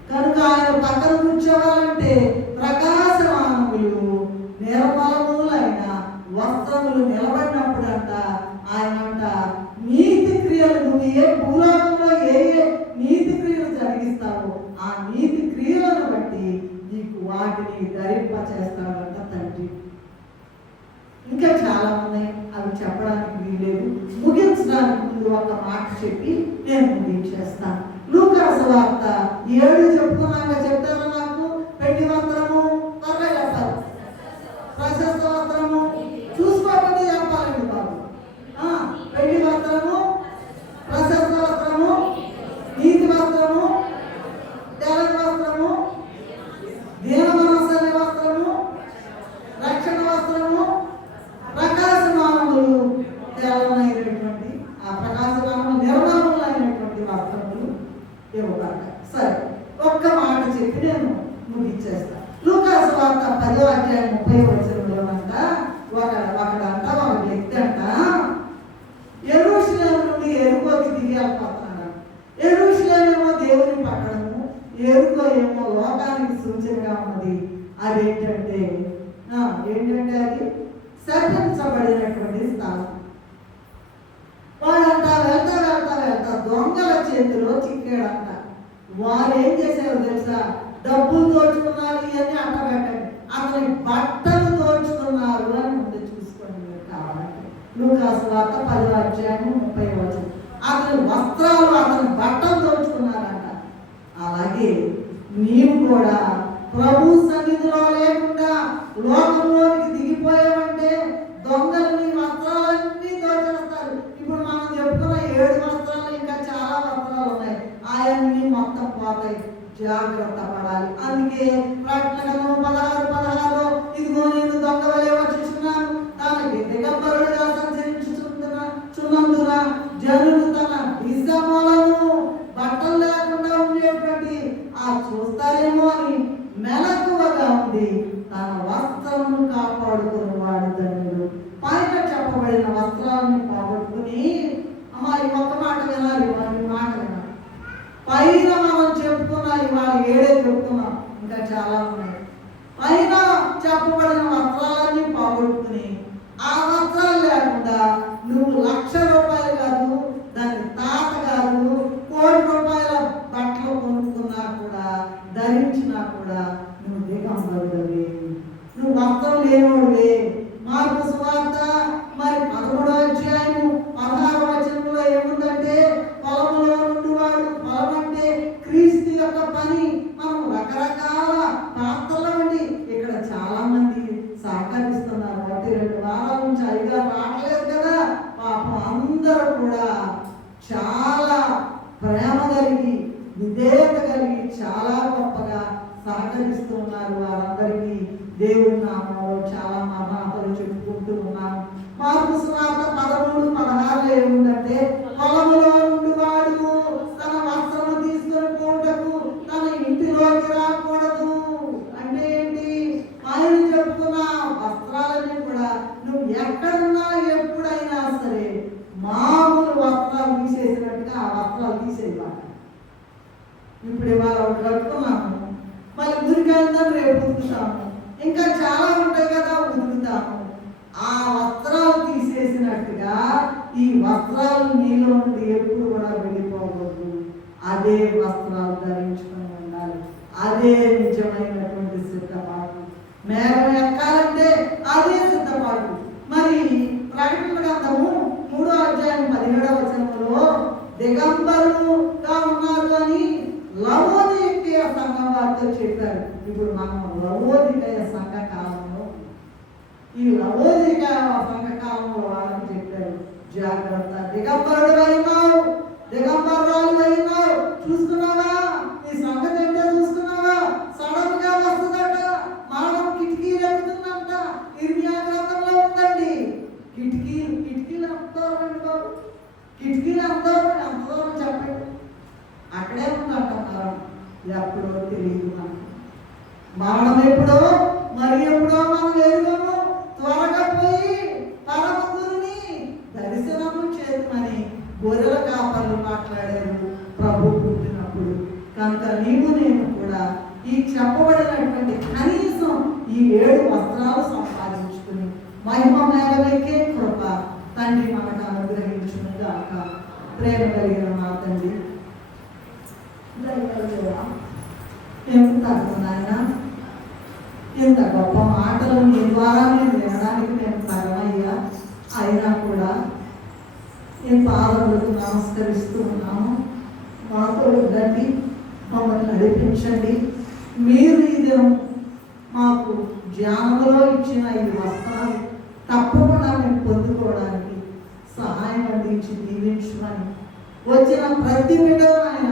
కనుక ఆయన పక్కన కూర్చోవాలంటే ప్రకాశమానములు నిర్మలములైన వస్త్రములు నిలబడినప్పుడంట ఆయనంట నీతి క్రియలు, నువ్వు ఏ భూలోకంలో ఏ నీతి క్రియలు జరిగిస్తావో ఆ నీతి క్రియలను బట్టి నీకు వాటిని ధరింప చేస్తాడంట తండ్రి. ఇంకా చాలా ఉన్నాయి, అవి చెప్పడానికి వీలేదు. ముగించడానికి ముందు ఒక మాట చెప్పి నేను ముగించేస్తాను. లూకా సువార్త 7 చెప్పుకున్నాక చెప్తారా? నాకు పెళ్లి వస్త్రము త్వరగా చెప్పాలి, ప్రశస్త వస్త్రము చూసుకోకుండా చెప్పాలండి బాబు. పెళ్లి వస్త్రము, ప్రశస్త వస్త్రము, నీతి వస్త్రము, తెల్లని వస్త్రము, దీన మనస్సు వస్త్రము, రక్షణ వస్త్రము, ప్రకాశమానములు తెల్లనైనటువంటి ఆ ప్రకాశమానము నిర్మలములైనటువంటి వస్త్రములు ఇవ్వబడ్డాయి. సరే, ఒక్క మాట చెప్పి నేను ముగించేస్తాను. లూకా సువార్త 10వ అధ్యాయం 30వ వచనంలో అంట ఒకడంట ఒక వ్యక్తి అంట యెరూషలేము నుండి ఎరుకోకి దిగి వెళ్ళిపోతున్నాడు. యెరూషలేమేమో దేవుని పట్టణము, ఎరుకో ఏమో లోకానికి సూచనగా ఉన్నది. అదేంటంటే అది శపించబడినటువంటి స్థలం. వాడంట వెళ్తా దొంగల చేతిలో చిక్కాడంట. వారు ఏం చేశారో తెలుసా? డబ్బులు దోచుకున్నారు ఇవన్నీ అంటబెట్టండి, అతని బట్టలు దోచుకున్నారు అని ముందు చూసుకోండి మీరు కావాలంటే. లూకా సువార్త 10వ అధ్యాయం 30వ వచనం. అతని వస్త్రాలు, అతని బట్టలు దోచుకున్నారంట. అలాగే నీవు కూడా ప్రభు సన్నిధిలో లేకుండా లోకంలోనికి దిగిపోయావంటే దొంగలు నీ వస్త్రాలన్నీ దోచేస్తారు. ఇప్పుడు మనం చెప్పుకున్న 7 వస్త్రాలు ఇంకా చాలా వస్త్రాలు ఉన్నాయి, అవన్నీ మొత్తం పోతాయి. జాగ్రత్త పడాలి. అందుకే ప్రకటన 16:16 ఇదిగో నేను దొంగ వలె వచ్చుచున్నాను, తనకి దిగంబరుడుగా సంచరించుచున్నందున జనులు తన దిశమూలను బట్టలు లేకుండా ఉండేటువంటి చూస్తారేమో అని మెలకువగా ఉంది. తన వస్త్రమును కాపాడుకుని వాడు ధన్యుడు. పైన చెప్పబడిన వస్త్రాలను పోగొట్టుకుని, అమ్మా ఈ ఒక్క మాట వినాలి, ఈ మాట వినాలి. పైన మనం చెప్పుకున్నా, ఇవాళ 7 చెప్పుకున్నాం, ఇంకా చాలా ఉన్నాయి. పైన చెప్పబడిన వస్త్రాలన్నీ పోగొట్టుకుని ఆ వస్త్రాలు లేకుండా నువ్వు ₹1,00,000 కాదు, దాని తాత కాదు, ₹1,00,00,000 బట్టలు కొనుక్కున్నా కూడా, ధరించినా కూడా నువ్వు దిగంబరుడవే, నువ్వు వస్త్రం లేనోడువే. మార్కు సువార్త నుంచి అయ్యగారు రావట్లేదు కదా, పాపం అందరూ కూడా చాలా ప్రేమ కలిగి విధేయత కలిగి చాలా గొప్పగా సహకరిస్తున్నారు. వారందరికీ దేవుడి నామంలో చాలా మరణాలు చెప్పుకుంటూ ఉన్నాను. మార్కు సువార్త 13:16 ఏముందంటే, పొలములో ఉండివాడు తన వస్త్రము తీసుకొని పోటకు తన ఇంటిలోకి రాకూడదు. అంటే ఏంటి? ఆయన చెప్తున్న వస్త్రాలన్నీ కూడా నువ్వు ఎక్కడున్నా ఎప్పుడైనా సరే మామూలు వస్త్రాలు తీసేసినట్టుగా ఆ వస్త్రాలు తీసేయాలి. ఇప్పుడు ఇవాళ ఒకటి కట్టుకున్నాము, మళ్ళీ ఉరికాయిందని రేపు ఉతుకుతాము, ఇంకా చాలా ఉంటాయి కదా ఉతుకుతాము. ఆ వస్త్రాలు తీసేసినట్టుగా ఈ వస్త్రాలు నీలో నుండి ఎప్పుడు కూడా వెళ్ళిపోకూడదు. అదే వస్త్రాలు ధరించుకొని ఉండాలి. అదే నిజమైనటువంటి సిద్ధపాటు. మేఘం ఎక్కాలంటే అదే సిద్ధపాటు. మరి ప్రకటన గ్రంథము 3:17 దిగంబరుగా ఉన్నారు అని లవోదికయ సంఘం వారితో చెప్పారు. ఇప్పుడు మనం లవోదికయ సంఘ కాలంలో, ఈ లవోదికయ సంఘ కాలంలో వాళ్ళని చెప్పారు, జాగ్రత్త, దిగంబరుడు అయినావు, దిగంబరురాలు అయినావు, చూస్తున్నావా? నీ సంగతి ఏంటో చూస్తున్నావా? సడన్ గా వస్తుందట, మరణం కిటికీలు ఎక్కుతుందంట. ఇర్మియా గ్రంథంలో ఉందండి. కిటికీలు అంటారండి బాబు, కిటికీలు అంటారు. అంత దూరం చెప్పండి, అక్కడే ఉందంట మరణం. ఎప్పుడో తెలియదు మనకు. మరణం ఎప్పుడో మరి ఎప్పుడో మనం ఎరుగము. త్వరగా పోయి పరమ గురిని దర్శనము చేతుమని గొర్రెల కాపర్లు మాట్లాడారు ప్రభు పుట్టినప్పుడు. కనుక నీవు నేను కూడా ఈ చెప్పబడినటువంటి కనీసం ఈ 7 వస్త్రాలు సంపాదించుకుని మహిమ మేఘమెక్కే కృప తండ్రి మనకు అనుగ్రహించును గాక. ప్రేమ కలిగిన మా తండ్రి, ఎంత నాయన, ఇంత గొప్ప మాటలు నీ ద్వారా నేను వినడానికి నేను తగనయ్యా. అయినా కూడా నేను పాదములకు నమస్కరిస్తూ ఉన్నాము. మాతో ఉండండి, మమ్మల్ని నడిపించండి. మీరు ఈ దినం మాకు ధ్యానంలో ఇచ్చిన ఈ వస్త్రాలు తప్పకుండా మేము పొందుకోవడానికి సహాయం అందించి దీవించమని, వచ్చిన ప్రతి బిడ్డను ఆయన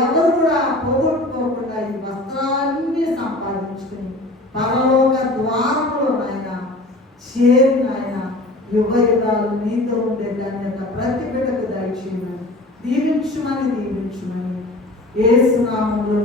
ఎవరు కూడా పోగొట్టుకోకుండా ఈ వస్త్రాలన్నీ సంపాదించుకుని పరలోక ద్వారములో నాయన చేరి నాయన యుగ యుగాలు నీతో ఉండే ధన్యత ప్రతి బిడ్డకు దయచేయమని, దీవించమని యేసు నామములో